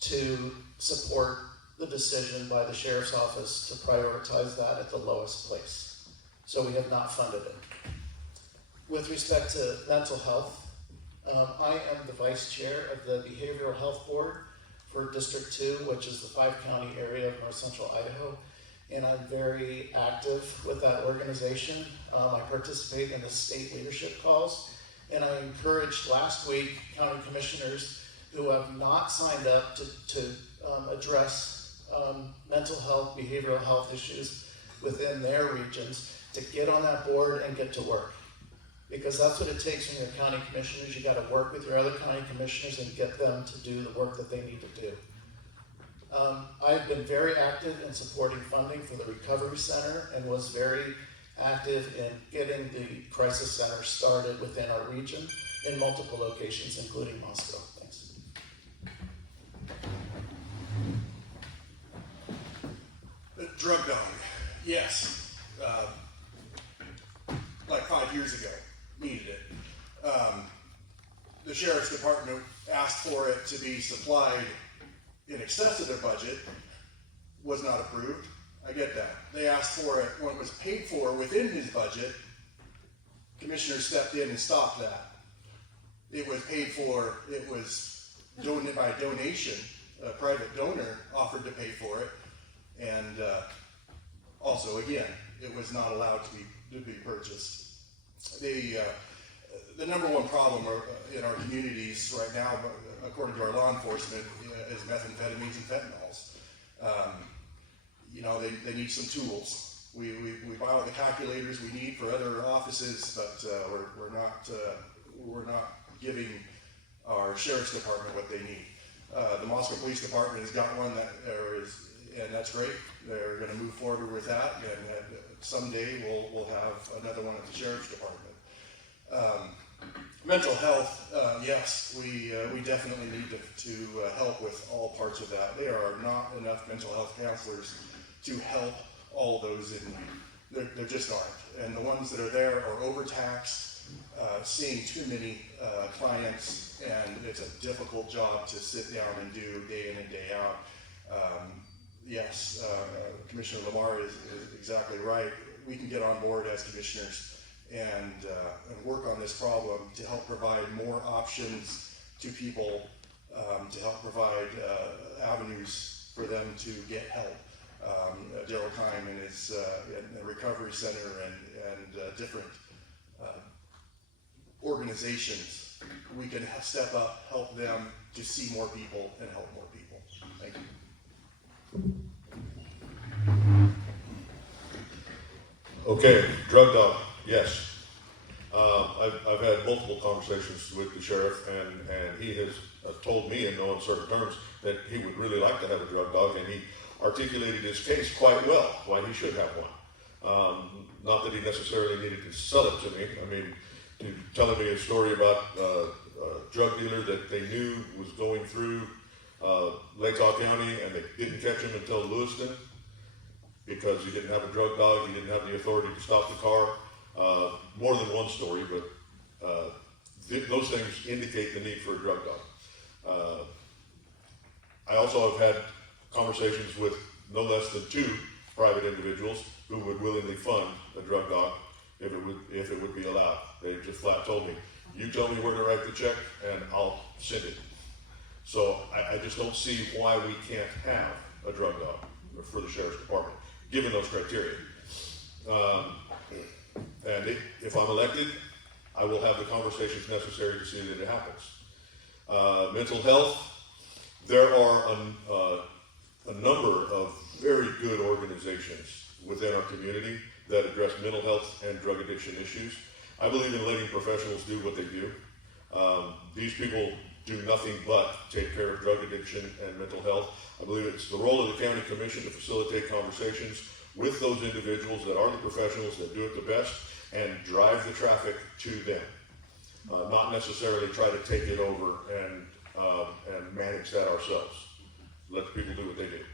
to support the decision by the Sheriff's Office to prioritize that at the lowest place. So we have not funded it. With respect to mental health, I am the vice chair of the Behavioral Health Board for District 2, which is the 5-county area of North Central Idaho, and I'm very active with that organization. I participate in the state leadership calls, and I encouraged last week county commissioners who have not signed up to address mental health, behavioral health issues within their regions to get on that board and get to work. Because that's what it takes when you're county commissioners. You got to work with your other county commissioners and get them to do the work that they need to do. I've been very active in supporting funding for the Recovery Center and was very active in getting the crisis center started within our region in multiple locations, including Moscow. Thanks. Drug dog, yes. Like 5 years ago, needed it. The Sheriff's Department asked for it to be supplied in excess of their budget, was not approved. I get that. They asked for it when it was paid for within his budget. Commissioner stepped in and stopped that. It was paid for, it was donated by donation. A private donor offered to pay for it. And also, again, it was not allowed to be purchased. The number one problem in our communities right now, according to our law enforcement, is methamphetamines and fentanyls. They need some tools. We buy all the calculators we need for other offices, but we're not giving our sheriff's department what they need. The Moscow Police Department has got one and that's great. They're going to move forward with that, and someday we'll have another one at the sheriff's department. Mental health, yes, we definitely need to help with all parts of that. There are not enough mental health counselors to help all those in need. There just aren't. And the ones that are there are overtaxed, seeing too many clients, and it's a difficult job to sit down and do day in and day out. Yes, Commissioner Lamar is exactly right. We can get on board as commissioners and work on this problem to help provide more options to people, to help provide avenues for them to get help. Daryl Kime and his recovery center and different organizations, we can step up, help them to see more people and help more people. Thank you. Okay, drug dog, yes. I've had multiple conversations with the sheriff, and he has told me in no uncertain terms that he would really like to have a drug dog, and he articulated his case quite well why he should have one. Not that he necessarily needed to sell it to me. I mean, telling me a story about a drug dealer that they knew was going through Latah County, and they didn't catch him until Lewiston because he didn't have a drug dog, he didn't have the authority to stop the car. More than one story, but those things indicate the need for a drug dog. I also have had conversations with no less than 2 private individuals who would willingly fund a drug dog if it would be allowed. They just flat told me, you tell me where to write the check and I'll send it. So I just don't see why we can't have a drug dog for the sheriff's department, given those criteria. And if I'm elected, I will have the conversations necessary to see that it happens. Mental health, there are a number of very good organizations within our community that address mental health and drug addiction issues. I believe in letting professionals do what they do. These people do nothing but take care of drug addiction and mental health. I believe it's the role of the county commission to facilitate conversations with those individuals that are the professionals that do it the best and drive the traffic to them. Not necessarily try to take it over and manage that ourselves. Let the people do what they do.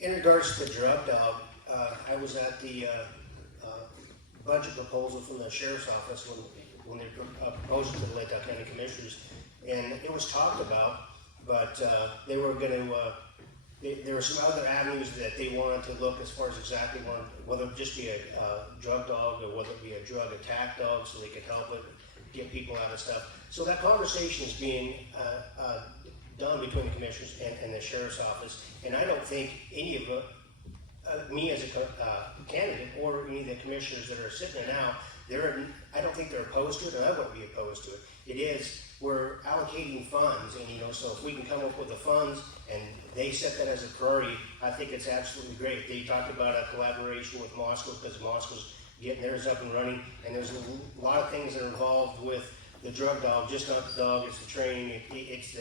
In regards to the drug dog, I was at the budget proposal from the sheriff's office when they proposed it to the Latah County Commissioners, and it was talked about, but they were going to. There were some other avenues that they wanted to look as far as exactly whether it just be a drug dog or whether it be a drug attack dog, so they could help it get people out of stuff. So that conversation is being done between the commissioners and the sheriff's office, and I don't think any of me as a candidate or any of the commissioners that are sitting there now, I don't think they're opposed to it, and I wouldn't be opposed to it. It is, we're allocating funds, and so if we can come up with the funds and they set that as a priority, I think it's absolutely great. They talked about a collaboration with Moscow because Moscow's getting theirs up and running, and there's a lot of things that are involved with the drug dog, just not the dog, it's the training, it's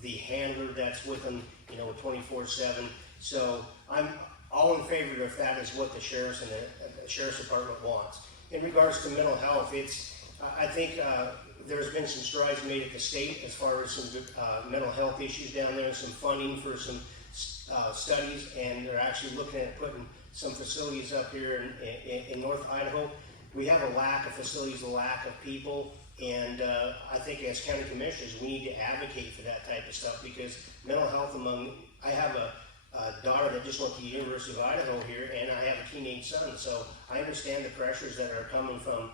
the handler that's with them, 24/7. So I'm all in favor of that is what the sheriffs and the sheriff's department wants. In regards to mental health, I think there's been some strides made at the state as far as some mental health issues down there, some funding for some studies, and they're actually looking at putting some facilities up here in North Idaho. We have a lack of facilities, a lack of people, and I think as county commissioners, we need to advocate for that type of stuff because mental health I have a daughter that just went to the University of Idaho here, and I have a teenage son, so I understand the pressures that are coming from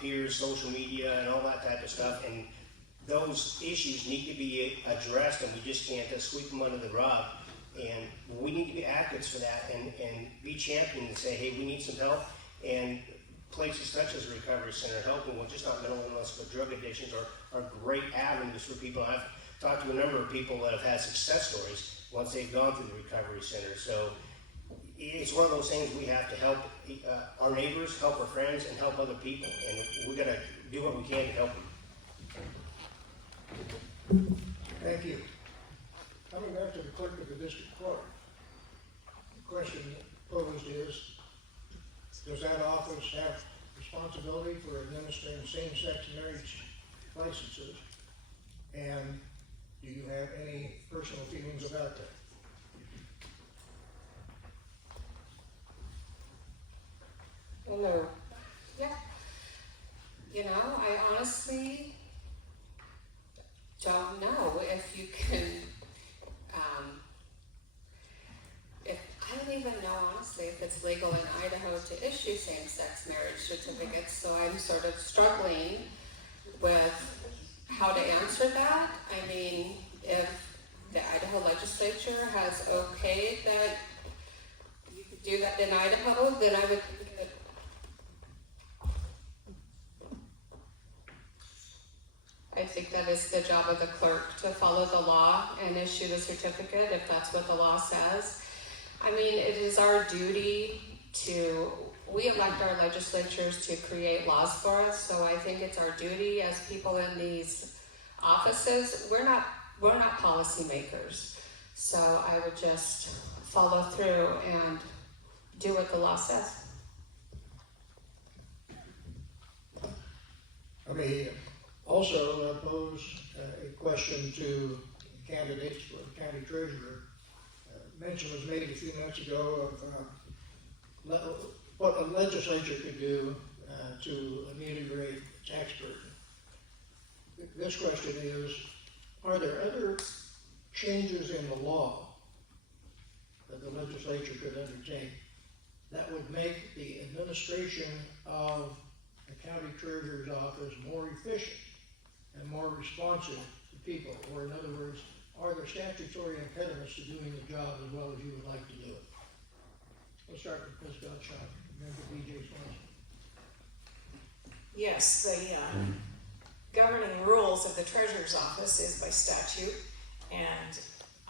peers, social media, and all that type of stuff, and those issues need to be addressed, and we just can't sweep them under the rug, and we need to be advocates for that and be champions and say, hey, we need some help, and places such as a recovery center helping with just not mental illness but drug addictions are great avenues for people. I've talked to a number of people that have had success stories once they've gone through the recovery center. So it's one of those things we have to help our neighbors, help our friends, and help other people. And we got to do what we can to help them. Thank you. Coming back to the clerk of the district court, the question posed is, does that office have responsibility for administering same-sex marriage licenses? And do you have any personal feelings about that? Hello. Yeah. I honestly don't know if you can, I don't even know honestly if it's legal in Idaho to issue same-sex marriage certificates, so I'm sort of struggling with how to answer that. I mean, if the Idaho legislature has okayed that you could do that in Idaho, then I would think that is the job of the clerk to follow the law and issue the certificate if that's what the law says. I mean, it is our duty we elect our legislatures to create laws for us, so I think it's our duty as people in these offices. We're not policymakers, so I would just follow through and do what the law says. I may also pose a question to candidates for the county treasurer. Mention was made a few minutes ago of what a legislature could do to ameliorate tax burden. This question is, are there other changes in the law that the legislature could undertake that would make the administration of the county treasurer's office more efficient and more responsive to people? Or in other words, are there statutory impediments to doing the job as well as you would like to do it? Let's start with Ms. Gottschalk, member BJ Swanson. Yes, governing rules of the treasurer's office is by statute, and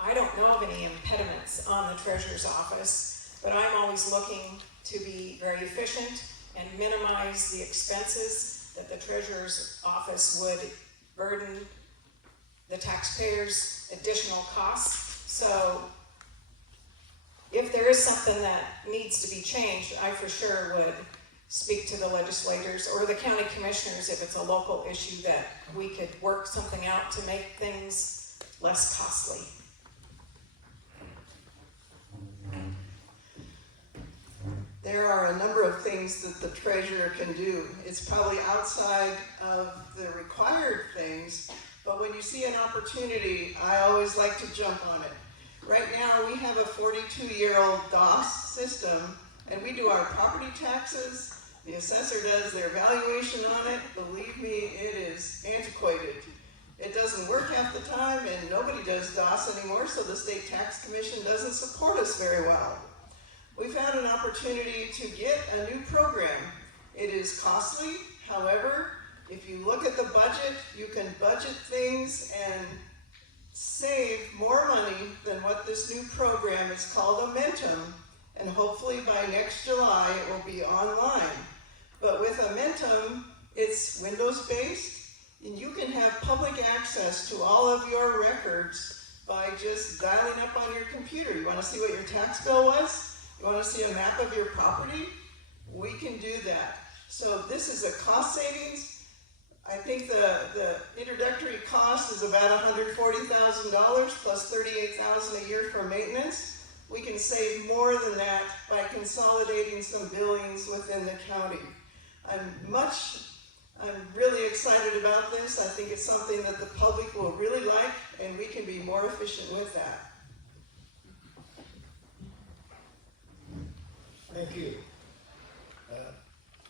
I don't know of any impediments on the treasurer's office, but I'm always looking to be very efficient and minimize the expenses that the treasurer's office would burden the taxpayers' additional costs. So if there is something that needs to be changed, I for sure would speak to the legislators or the county commissioners if it's a local issue that we could work something out to make things less costly. There are a number of things that the treasurer can do. It's probably outside of the required things, but when you see an opportunity, I always like to jump on it. Right now, we have a 42-year-old DOS system, and we do our property taxes. The assessor does their valuation on it. Believe me, it is antiquated. It doesn't work half the time, and nobody does DOS anymore, so the state tax commission doesn't support us very well. We found an opportunity to get a new program. It is costly, however, if you look at the budget, you can budget things and save more money than what this new program is called Amentum, and hopefully by next July it will be online. But with Amentum, it's Windows-based, and you can have public access to all of your records by just dialing up on your computer. You want to see what your tax bill was? You want to see a map of your property? We can do that. So this is a cost savings. I think the introductory cost is about $140,000 plus $38,000 a year for maintenance. We can save more than that by consolidating some billings within the county. I'm really excited about this. I think it's something that the public will really like, and we can be more efficient with that. Thank you.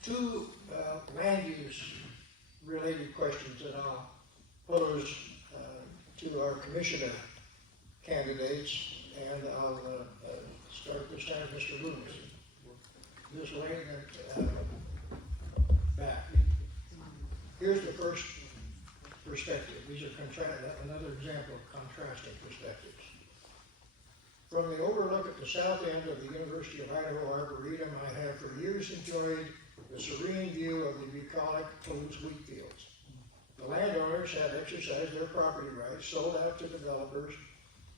Two land use related questions that I'll pose to our commissioner candidates, and I'll start this time with Mr. Loomis. This way and back. Here's the first perspective. These are another example of contrasting perspectives. From the overlook at the south end of the University of Idaho Arboretum, I have for years enjoyed the serene view of the bucolic Toulouse wheat fields. The landowners have exercised their property rights, sold out to developers,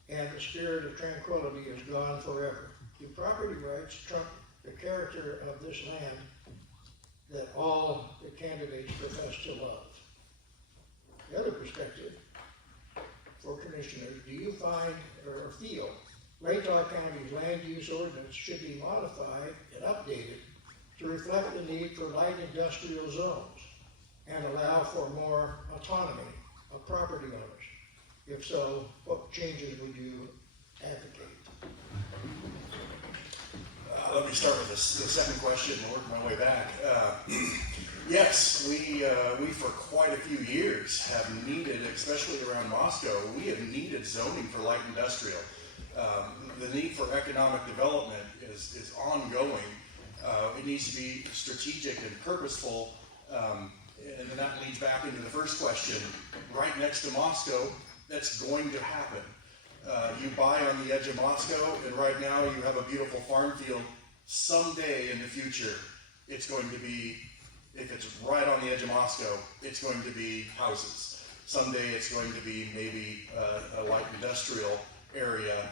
and the spirit of tranquility is gone forever. The property rights trump the character of this land that all the candidates profess to love. The other perspective for commissioners, do you find or feel Latah County's land use ordinance should be modified and updated to reflect the need for light industrial zones and allow for more autonomy of property owners? If so, what changes would you advocate? Let me start with the second question and work my way back. Yes, we for quite a few years have needed, especially around Moscow, we have needed zoning for light industrial. The need for economic development is ongoing. It needs to be strategic and purposeful, and then that leads back into the first question. Right next to Moscow, that's going to happen. You buy on the edge of Moscow, and right now you have a beautiful farm field. Someday in the future, it's going to be, if it's right on the edge of Moscow, it's going to be houses. Someday it's going to be maybe a light industrial area.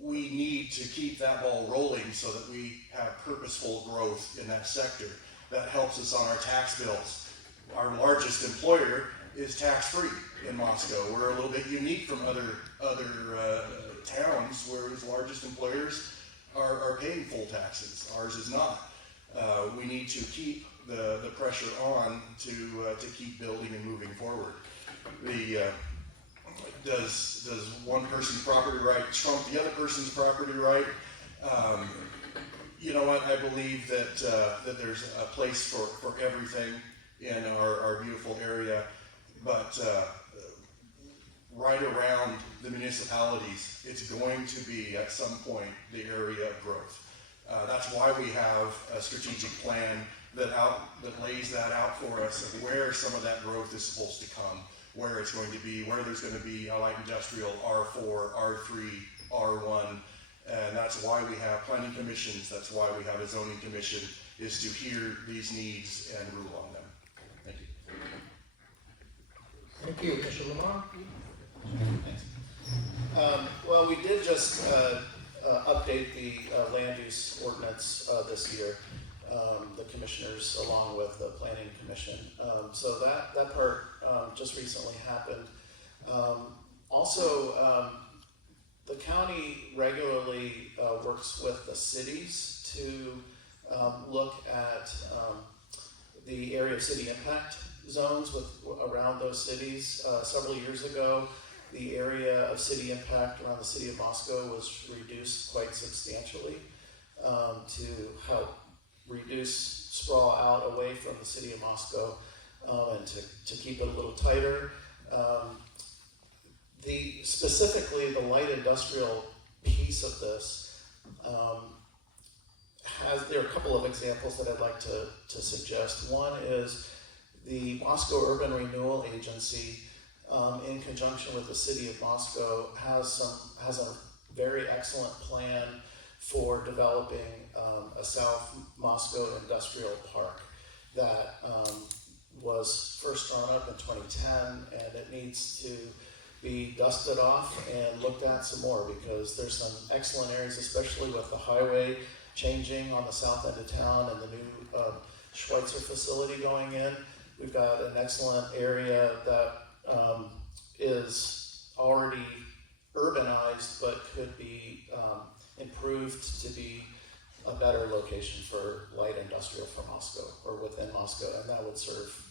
We need to keep that ball rolling so that we have purposeful growth in that sector. That helps us on our tax bills. Our largest employer is tax-free in Moscow. We're a little bit unique from other towns where his largest employers are paying full taxes. Ours is not. We need to keep the pressure on to keep building and moving forward. Does one person's property right trump the other person's property right? You know what? I believe that there's a place for everything in our beautiful area, but right around the municipalities, it's going to be at some point the area of growth. That's why we have a strategic plan that lays that out for us of where some of that growth is supposed to come, where it's going to be, where there's going to be a light industrial, R4, R3, R1, and that's why we have planning commissions, that's why we have a zoning commission, is to hear these needs and rule on them. Thank you. Thank you, Mr. Lamar. Thanks. Well, we did just update the land use ordinance this year, the commissioners along with the planning commission. So that part just recently happened. Also, the county regularly works with the cities to look at the area of city impact zones around those cities. Several years ago, the area of city impact around the city of Moscow was reduced quite substantially to help reduce sprawl out away from the city of Moscow and to keep it a little tighter. Specifically, the light industrial piece of this there are a couple of examples that I'd like to suggest. One is the Moscow Urban Renewal Agency, in conjunction with the city of Moscow, has a very excellent plan for developing a South Moscow industrial park that was first drawn up in 2010, and it needs to be dusted off and looked at some more, because there's some excellent areas, especially with the highway changing on the south end of town and the new Schweitzer facility going in. We've got an excellent area that is already urbanized but could be improved to be a better location for light industrial for Moscow or within Moscow, and that would serve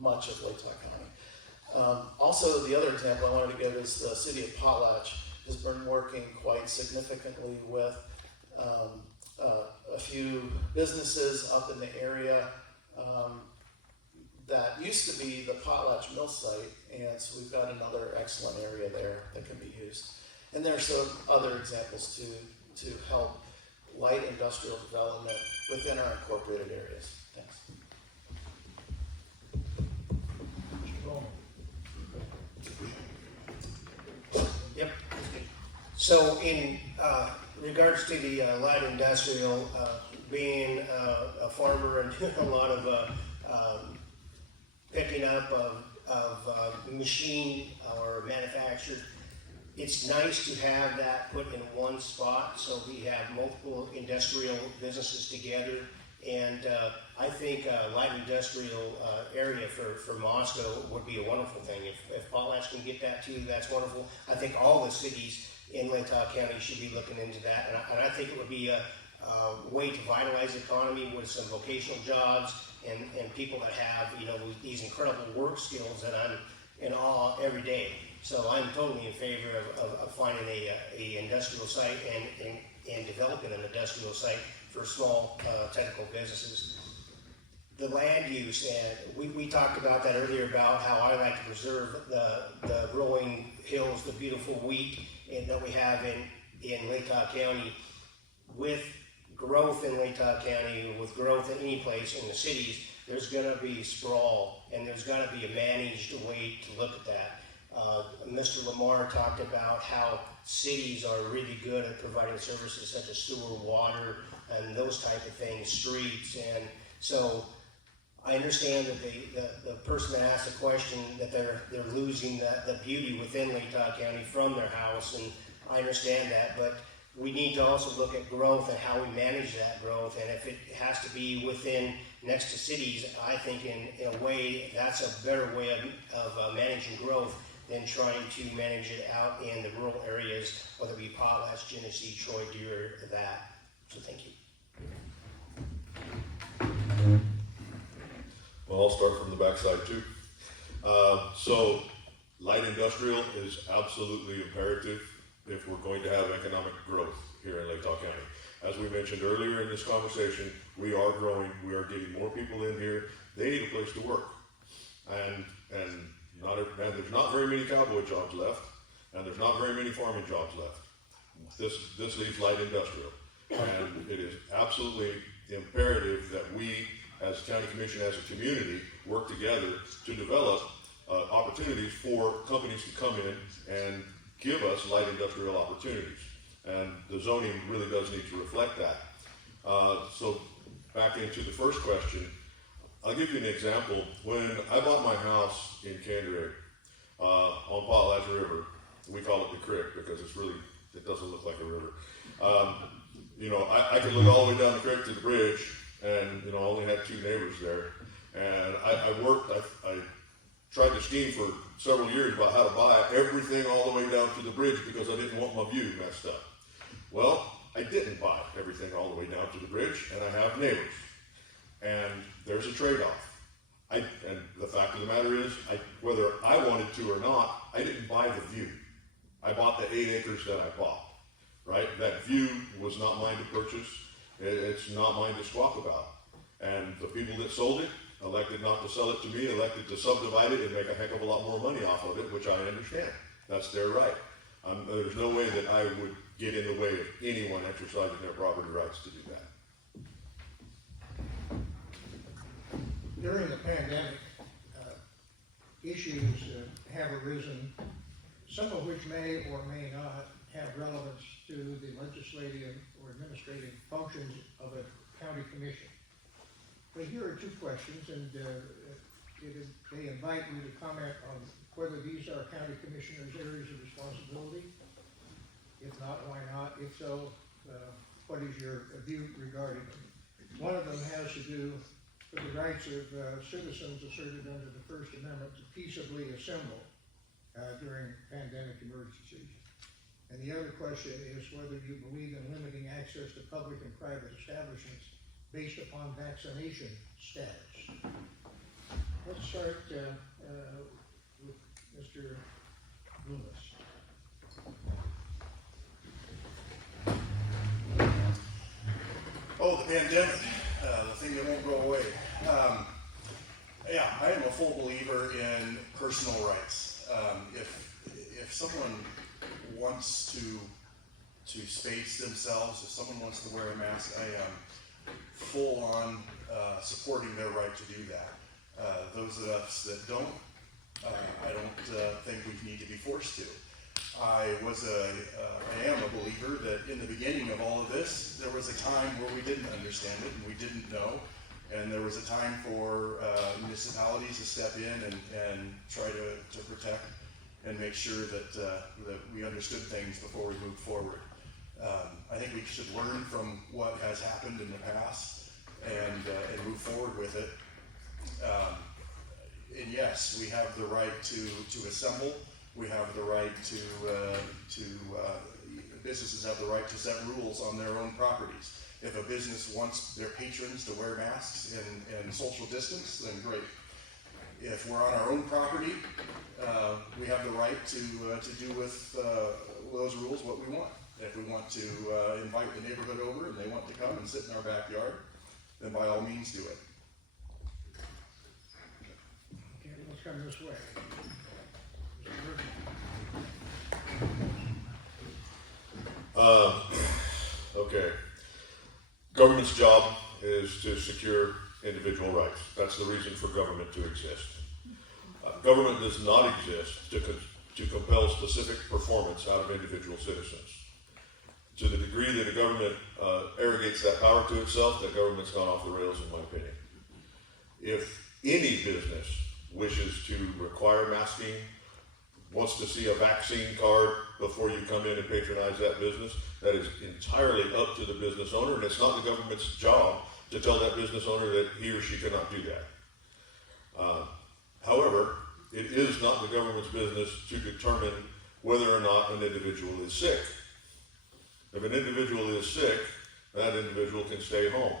much of Latah County. Also, the other example I wanted to give is the city of Potlatch has been working quite significantly with a few businesses up in the area that used to be the Potlatch mill site, and so we've got another excellent area there that can be used. And there are some other examples to help light industrial development within our incorporated areas. Thanks. Yep. So in regards to the light industrial, being a farmer and doing a lot of picking up of machine or manufactured, it's nice to have that put in one spot so we have multiple industrial businesses together. And I think light industrial area for Moscow would be a wonderful thing. If Potlatch can get that too, that's wonderful. I think all the cities in Latah County should be looking into that. And I think it would be a way to vitalize the economy with some vocational jobs and people that have, these incredible work skills that I'm in awe every day. So I'm totally in favor of finding a industrial site and developing an industrial site for small technical businesses. The land use, and we talked about that earlier about how I like to preserve the rolling hills, the beautiful wheat that we have in Latah County. With growth in Latah County, with growth in any place in the cities, there's going to be sprawl, and there's got to be a managed way to look at that. Mr. Lamar talked about how cities are really good at providing services such as sewer, water, and those type of things, streets. And so I understand that the person that asked the question, that they're losing the beauty within Latah County from their house, and I understand that, but we need to also look at growth and how we manage that growth. And if it has to be within next to cities, I think in a way that's a better way of managing growth than trying to manage it out in the rural areas, whether it be Potlatch, Genesee, Troy, Deer, or that. So thank you. Well, I'll start from the backside too. So light industrial is absolutely imperative if we're going to have economic growth here in Latah County. As we mentioned earlier in this conversation, we are growing, we are getting more people in here. They need a place to work. And there's not very many cowboy jobs left, and there's not very many farming jobs left. This leaves light industrial. And it is absolutely imperative that we as a county commission, as a community, work together to develop opportunities for companies to come in and give us light industrial opportunities. And the zoning really does need to reflect that. So back into the first question, I'll give you an example. When I bought my house in Candray, on Potlatch River, we call it the creek because it doesn't look like a river. I could look all the way down the creek to the bridge, and I only had 2 neighbors there. And I tried to scheme for several years about how to buy everything all the way down to the bridge because I didn't want my view messed up. Well, I didn't buy everything all the way down to the bridge, and I have neighbors. And there's a trade-off. And the fact of the matter is, whether I wanted to or not, I didn't buy the view. I bought the 8 acres that I bought, right? That view was not mine to purchase. It's not mine to squawk about. And the people that sold it elected not to sell it to me, elected to subdivide it and make a heck of a lot more money off of it, which I understand. That's their right. There's no way that I would get in the way of anyone exercising their property rights to do that. During the pandemic, issues have arisen, some of which may or may not have relevance to the legislative or administrative functions of a county commission. But here are 2 questions, and they invite you to comment on whether these are county commissioners' areas of responsibility. If not, why not? If so, what is your view regarding them? One of them has to do with the rights of citizens asserted under the First Amendment to peaceably assemble during pandemic emergencies. And the other question is whether you believe in limiting access to public and private establishments based upon vaccination status. Let's start with Mr. Loomis. Oh, the pandemic, the thing that won't go away. I am a full believer in personal rights. If someone wants to space themselves, if someone wants to wear a mask, I am full on supporting their right to do that. Those of us that don't, I don't think we need to be forced to. I am a believer that in the beginning of all of this, there was a time where we didn't understand it and we didn't know, and there was a time for municipalities to step in and try to protect and make sure that we understood things before we moved forward. I think we should learn from what has happened in the past and move forward with it. And yes, we have the right to assemble. We have the right businesses have the right to set rules on their own properties. If a business wants their patrons to wear masks and social distance, then great. If we're on our own property, we have the right to do with those rules what we want. If we want to invite the neighborhood over and they want to come and sit in our backyard, then by all means do it. Okay, let's come this way. Okay. Government's job is to secure individual rights. That's the reason for government to exist. Government does not exist to compel specific performance out of individual citizens. To the degree that a government arrogates that power to itself, that government's gone off the rails, in my opinion. If any business wishes to require masking, wants to see a vaccine card before you come in and patronize that business, that is entirely up to the business owner, and it's not the government's job to tell that business owner that he or she cannot do that. However, it is not the government's business to determine whether or not an individual is sick. If an individual is sick, that individual can stay home.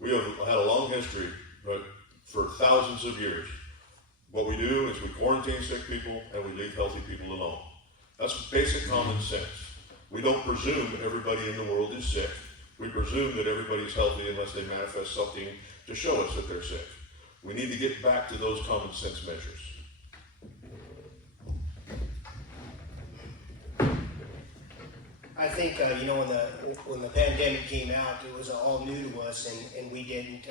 We have had a long history, but for thousands of years, what we do is we quarantine sick people and we leave healthy people alone. That's basic common sense. We don't presume everybody in the world is sick. We presume that everybody's healthy unless they manifest something to show us that they're sick. We need to get back to those common sense measures. I think, when the pandemic came out, it was all new to us, and we didn't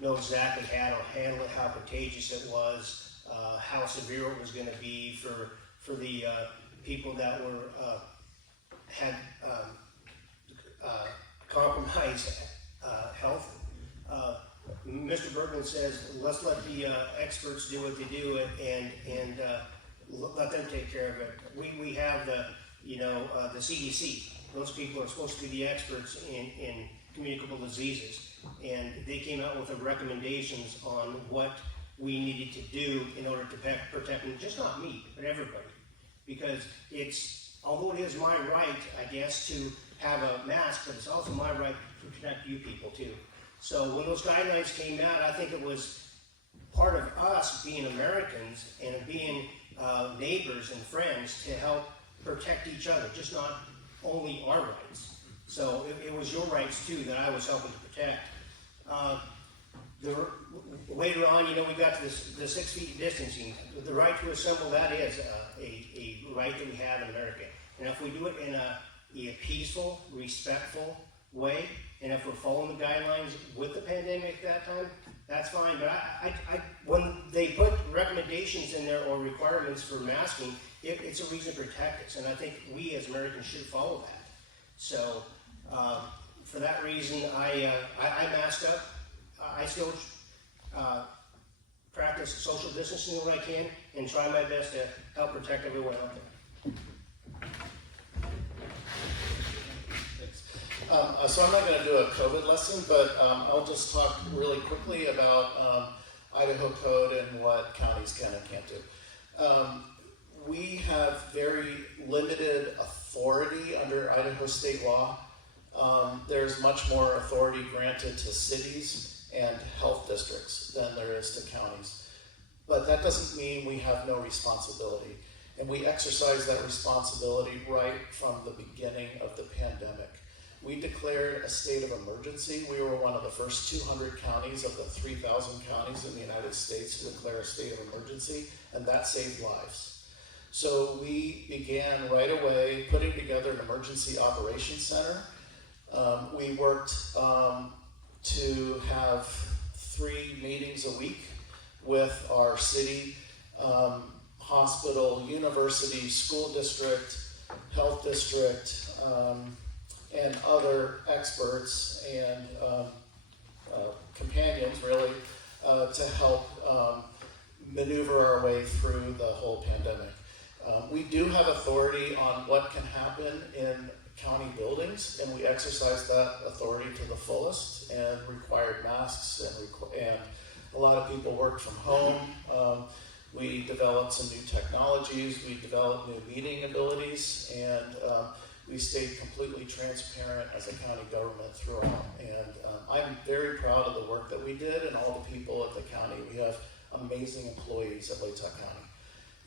know exactly how to handle it, how contagious it was, how severe it was going to be for the people that were had compromised health. Mr. Bergman says, let's let the experts do what they do and let them take care of it. We have the CDC. Those people are supposed to be the experts in communicable diseases, and they came out with the recommendations on what we needed to do in order to protect just not me, but everybody. Because although it is my right, I guess, to have a mask, but it's also my right to protect you people too. So when those guidelines came out, I think it was part of us being Americans and being neighbors and friends to help protect each other, just not only our rights. So it was your rights too that I was helping to protect. Later on, we got to the 6 feet distancing. The right to assemble, that is a right that we have in America. And if we do it in a peaceful, respectful way, and if we're following the guidelines with the pandemic at that time, that's fine. But when they put recommendations in there or requirements for masking, it's a reason to protect us. And I think we as Americans should follow that. So for that reason, I masked up. I still practice social distancing when I can and try my best to help protect everyone out there. So I'm not going to do a COVID lesson, but I'll just talk really quickly about Idaho Code and what counties can and can't do. We have very limited authority under Idaho state law. There's much more authority granted to cities and health districts than there is to counties. But that doesn't mean we have no responsibility. And we exercise that responsibility right from the beginning of the pandemic. We declared a state of emergency. We were one of the first 200 counties of the 3,000 counties in the United States to declare a state of emergency, and that saved lives. So we began right away putting together an emergency operations center. We worked to have 3 meetings a week with our city, hospital, university, school district, health district, and other experts and companions, really, to help maneuver our way through the whole pandemic. We do have authority on what can happen in county buildings, and we exercise that authority to the fullest and required masks, and a lot of people worked from home. We developed some new technologies, we developed new meeting abilities, and we stayed completely transparent as a county government throughout. And I'm very proud of the work that we did and all the people at the county. We have amazing employees at Latah County,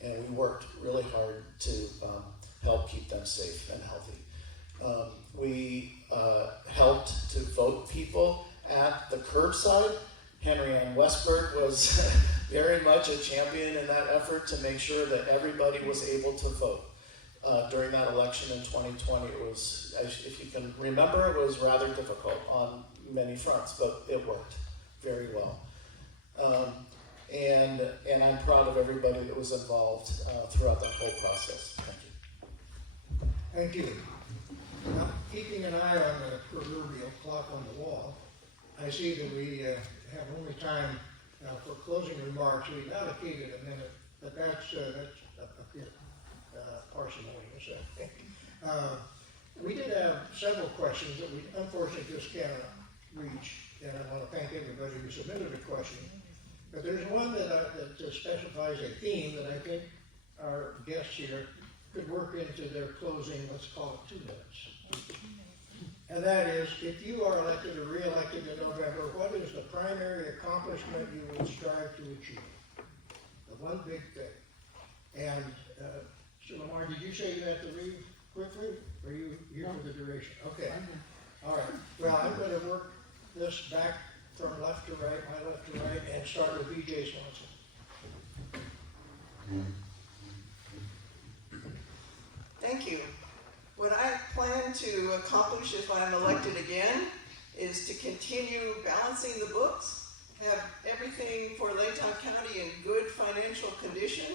and we worked really hard to help keep them safe and healthy. We helped to vote people at the curbside. Henry Ann Westberg was very much a champion in that effort to make sure that everybody was able to vote. During that election in 2020, it was, if you can remember, it was rather difficult on many fronts, but it worked very well. And I'm proud of everybody that was involved throughout that whole process. Thank you. Thank you. Now, keeping an eye on the proverbial clock on the wall, I see that we have only time for closing remarks. We've allocated a minute, but that's a bit parsimonious. We did have several questions that we unfortunately just cannot reach, and I want to thank everybody who submitted a question. But there's one that specifies a theme that I think our guests here could work into their closing, let's call it 2 minutes. And that is, if you are elected or re-elected in November, what is the primary accomplishment you would strive to achieve? The one big thing. And Mr. Lamar, did you say you had to leave quickly? Or are you here for the duration? Okay. All right. Well, I'm going to work this back from left to right, my left to right, and start with B.J. Swanson. Thank you. What I plan to accomplish if I'm elected again is to continue balancing the books have everything for Latah County in good financial condition.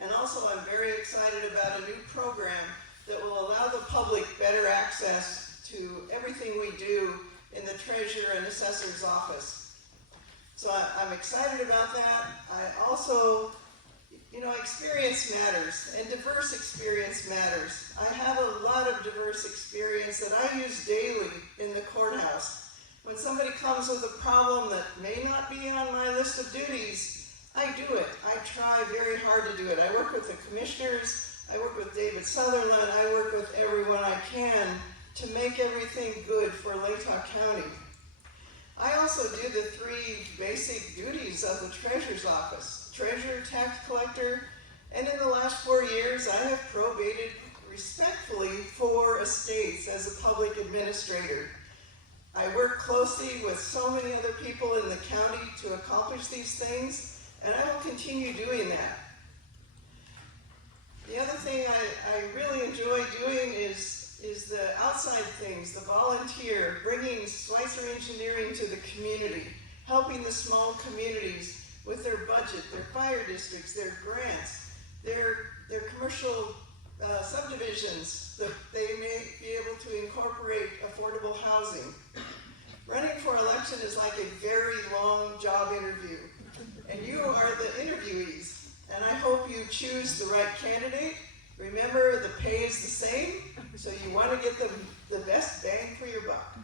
And also I'm very excited about a new program that will allow the public better access to everything we do in the treasurer and assessor's office. So I'm excited about that. I also, experience matters, and diverse experience matters. I have a lot of diverse experience that I use daily in the courthouse. When somebody comes with a problem that may not be on my list of duties, I do it. I try very hard to do it. I work with the commissioners, I work with David Sutherland, I work with everyone I can to make everything good for Latah County. I also do the 3 basic duties of the treasurer's office: treasurer, tax collector, and in the last 4 years I have probated respectfully 4 estates as a public administrator. I work closely with so many other people in the county to accomplish these things, and I will continue doing that. The other thing I really enjoy doing is the outside things, the volunteer, bringing Schweitzer Engineering to the community, helping the small communities with their budget, their fire districts, their grants, their commercial subdivisions, that they may be able to incorporate affordable housing. Running for election is like a very long job interview, and you are the interviewees, and I hope you choose the right candidate. Remember, the pay is the same, so you want to get the best bang for your buck.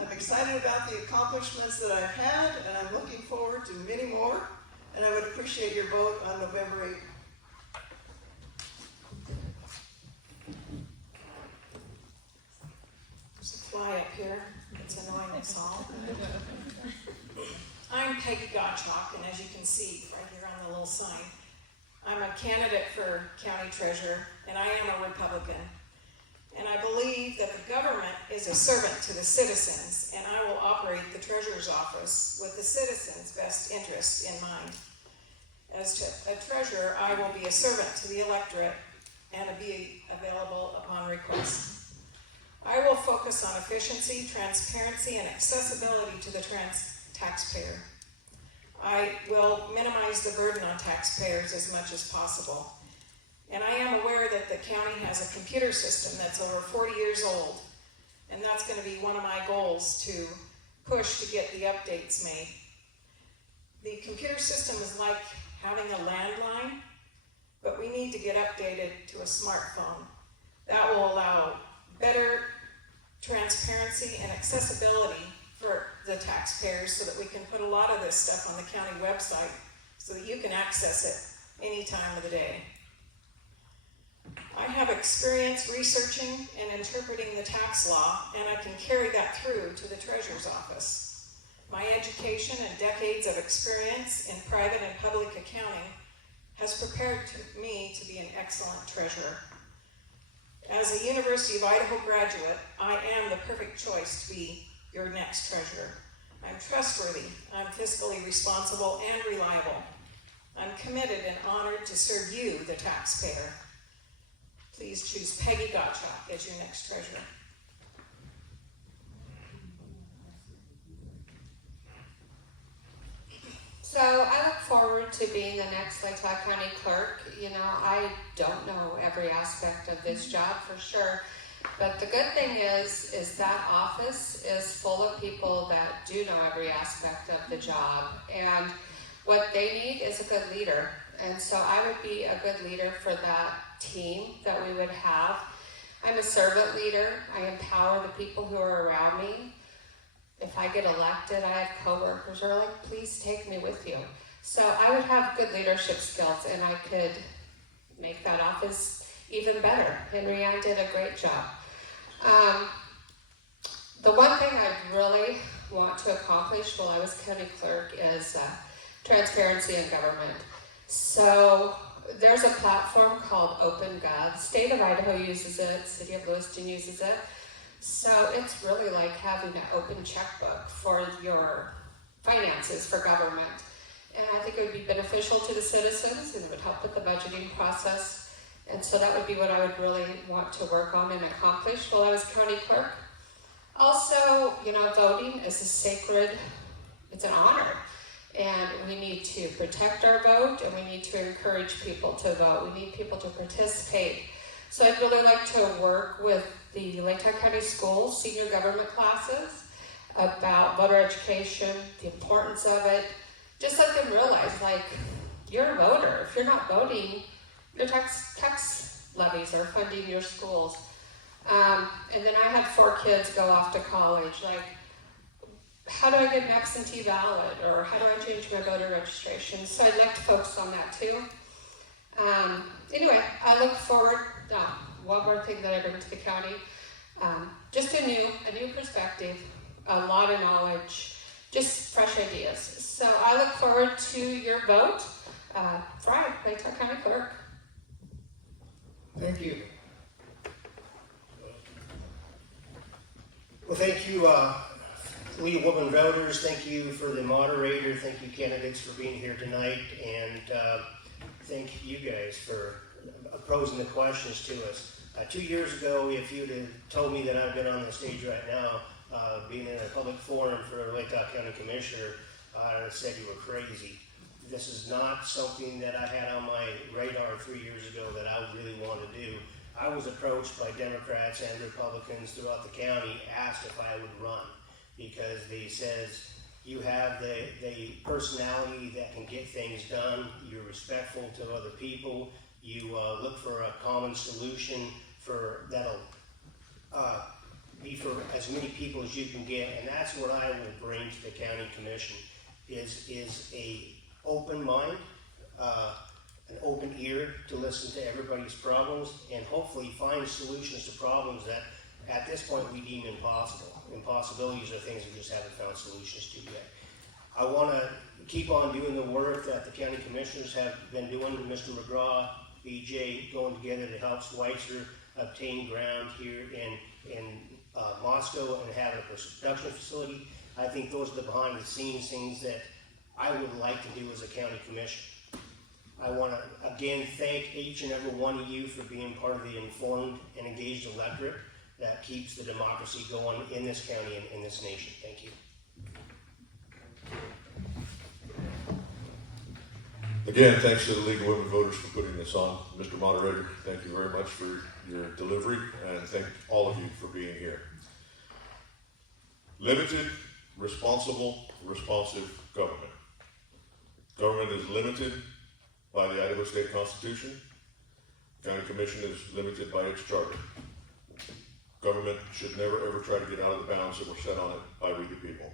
I'm excited about the accomplishments that I've had, and I'm looking forward to many more, and I would appreciate your vote on November 8th. There's a fly up here. It's annoying us all. I'm Peggy Gottschalk, and as you can see right here on the little sign, I'm a candidate for county treasurer, and I am a Republican. And I believe that the government is a servant to the citizens, and I will operate the treasurer's office with the citizens' best interest in mind. As to a treasurer, I will be a servant to the electorate and be available upon request. I will focus on efficiency, transparency, and accessibility to the taxpayer. I will minimize the burden on taxpayers as much as possible. And I am aware that the county has a computer system that's over 40 years old, and that's going to be one of my goals to push to get the updates made. The computer system is like having a landline, but we need to get updated to a smartphone. That will allow better transparency and accessibility for the taxpayers so that we can put a lot of this stuff on the county website so that you can access it any time of the day. I have experience researching and interpreting the tax law, and I can carry that through to the treasurer's office. My education and decades of experience in private and public accounting has prepared me to be an excellent treasurer. As a University of Idaho graduate, I am the perfect choice to be your next treasurer. I'm trustworthy, I'm fiscally responsible and reliable. I'm committed and honored to serve you, the taxpayer. Please choose Peggy Gottschalk as your next treasurer. So I look forward to being the next Latah County clerk. I don't know every aspect of this job for sure, but the good thing is that office is full of people that do know every aspect of the job, and what they need is a good leader. And so I would be a good leader for that team that we would have. I'm a servant leader. I empower the people who are around me. If I get elected, I have coworkers who are like, please take me with you. So I would have good leadership skills, and I could make that office even better. Henry, I did a great job. The one thing I really want to accomplish while I was county clerk is transparency in government. So there's a platform called OpenGov. State of Idaho uses it, City of Lewiston uses it. So it's really like having an open checkbook for your finances for government. And I think it would be beneficial to the citizens, and it would help with the budgeting process. And so that would be what I would really want to work on and accomplish while I was county clerk. Also, voting is a sacred it's an honor. And we need to protect our vote, and we need to encourage people to vote. We need people to participate. So I'd really like to work with the Latah County Schools senior government classes about voter education, the importance of it. Just let them realize, like, you're a voter. If you're not voting, your tax levies are funding your schools. And then I had 4 kids go off to college. Like, how do I get an absentee ballot? Or how do I change my voter registration? So I'd like to focus on that too. Anyway, I look forward, one more thing that I bring to the county, just a new perspective, a lot of knowledge, just fresh ideas. So I look forward to your vote. Friday, Latah County Clerk. Thank you. Well, thank you, League of Women Voters. Thank you for the moderator. Thank you, candidates, for being here tonight. And thank you guys for posing the questions to us. 2 years ago, if you'd have told me that I've been on the stage right now, being in a public forum for a Latah County Commissioner, I'd have said you were crazy. This is not something that I had on my radar 3 years ago that I really want to do. I was approached by Democrats and Republicans throughout the county, asked if I would run, because they says you have the personality that can get things done, you're respectful to other people, you look for a common solution that'll be for as many people as you can get, and that's what I will bring to the county commission, is a open mind, an open ear to listen to everybody's problems, and hopefully find solutions to problems that at this point we deem impossible. Impossibilities are things we just haven't found solutions to yet. I want to keep on doing the work that the county commissioners have been doing, Mr. McGraw, BJ, going together to help Schweitzer obtain ground here in Moscow and have a production facility. I think those are the behind the scenes things that I would like to do as a county commissioner. I want to again thank each and every one of you for being part of the informed and engaged electorate that keeps the democracy going in this county and in this nation. Thank you. Again, thanks to the League of Women Voters for putting this on. Mr. Moderator, thank you very much for your delivery, and thank all of you for being here. Limited, responsible, responsive government. Government is limited by the Idaho State Constitution. County Commission is limited by its charter. Government should never ever try to get out of the bounds that were set on it by we the people.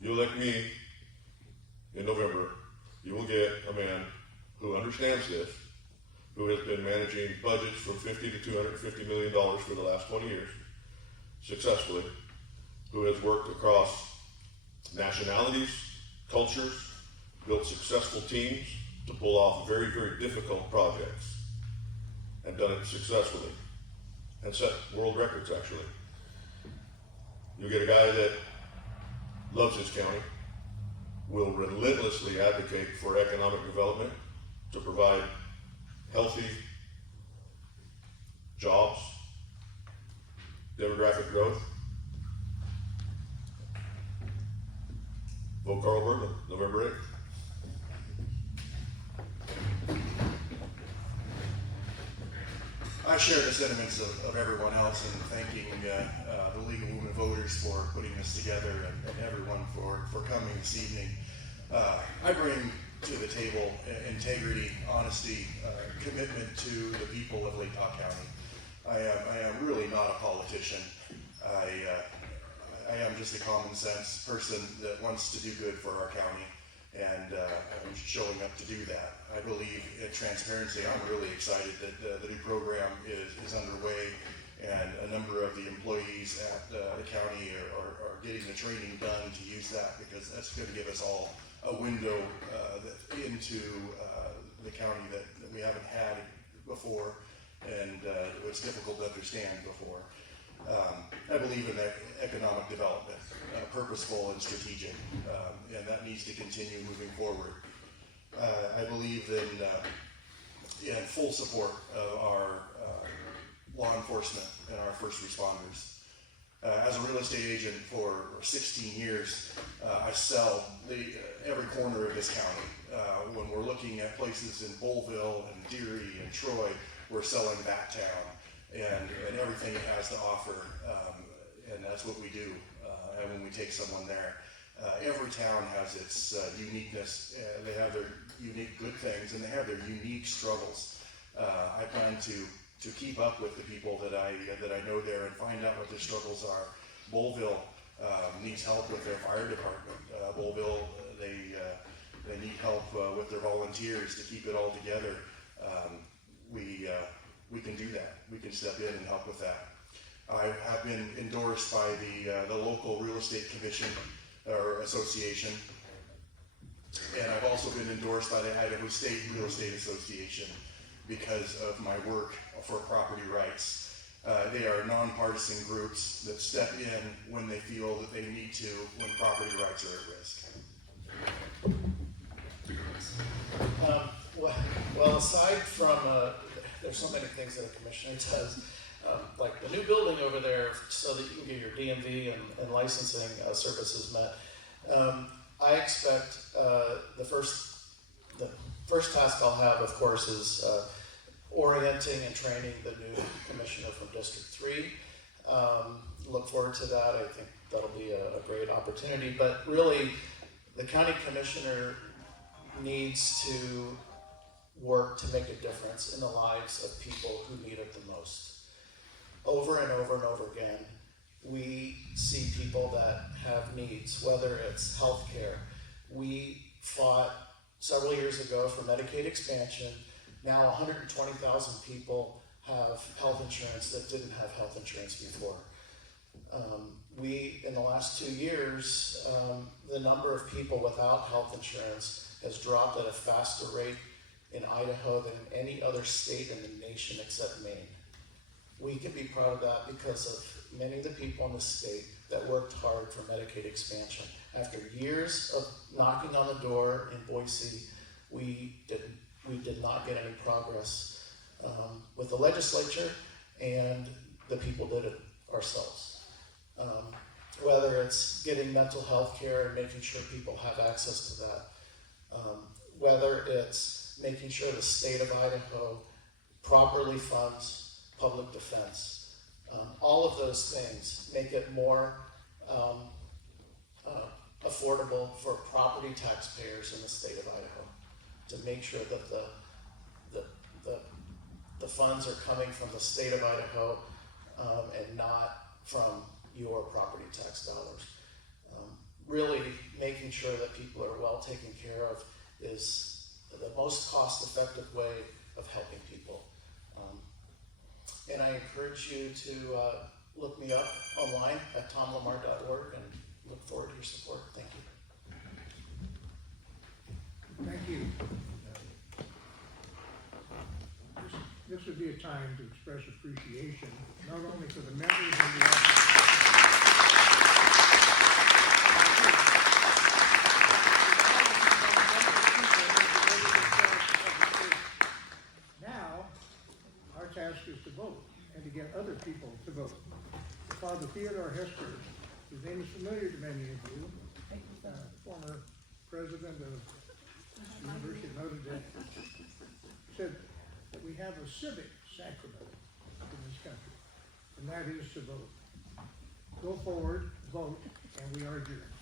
You elect me in November, you will get a man who understands this, who has been managing budgets from $50 to $250 million for the last 20 years, successfully, who has worked across nationalities, cultures, built successful teams to pull off very, very difficult projects, and done it successfully, and set world records, actually. You get a guy that loves his county, will relentlessly advocate for economic development to provide healthy jobs, demographic growth. Vote Carl Bergman, November 8th. I share the sentiments of everyone else in thanking the League of Women Voters for putting this together and everyone for coming this evening. I bring to the table integrity, honesty, commitment to the people of Latah County. I am really not a politician. I am just a common sense person that wants to do good for our county, and I'm showing up to do that. I believe in transparency. I'm really excited that the new program is underway, and a number of the employees at the county are getting the training done to use that, because that's going to give us all a window into the county that we haven't had before, and it was difficult to understand before. I believe in economic development, purposeful and strategic, and that needs to continue moving forward. I believe in full support of our law enforcement and our first responders. As a real estate agent for 16 years, I sell every corner of this county. When we're looking at places in Bullville and Deary and Troy, we're selling that town and everything it has to offer, and that's what we do. And when we take someone there, every town has its uniqueness. They have their unique good things, and they have their unique struggles. I plan to keep up with the people that I know there and find out what their struggles are. Bullville needs help with their fire department. Bullville, they need help with their volunteers to keep it all together. We can do that. We can step in and help with that. I have been endorsed by the local real estate commission or association, and I've also been endorsed by the Idaho State Real Estate Association because of my work for property rights. They are nonpartisan groups that step in when they feel that they need to when property rights are at risk. Well, aside from, there's so many things that a commissioner does, like the new building over there so that you can get your DMV and licensing services met. I expect the first task I'll have, of course, is orienting and training the new commissioner from District 3. Look forward to that. I think that'll be a great opportunity. But really, the county commissioner needs to work to make a difference in the lives of people who need it the most. Over and over and over again, we see people that have needs, whether it's health care. We fought several years ago for Medicaid expansion. Now 120,000 people have health insurance that didn't have health insurance before. In the last 2 years, the number of people without health insurance has dropped at a faster rate in Idaho than any other state in the nation except Maine. We can be proud of that because of many of the people in the state that worked hard for Medicaid expansion. After years of knocking on the door in Boise, we did not get any progress with the legislature, and the people did it ourselves. Whether it's getting mental health care and making sure people have access to that, whether it's making sure the state of Idaho properly funds public defense, all of those things make it more affordable for property taxpayers in the state of Idaho to make sure that the funds are coming from the state of Idaho and not from your property tax dollars. Really making sure that people are well taken care of is the most cost-effective way of helping people. And I encourage you to look me up online at tomlamar.org and look forward to your support. Thank you. Thank you. This would be a time to express appreciation, not only for the members of the office. Now, our task is to vote and to get other people to vote. Father Theodore Hester, his name is familiar to many of you, former president of the University of Notre Dame, said that we have a civic sacrament in this country, and that is to vote. Go forward, vote, and we are adjourned.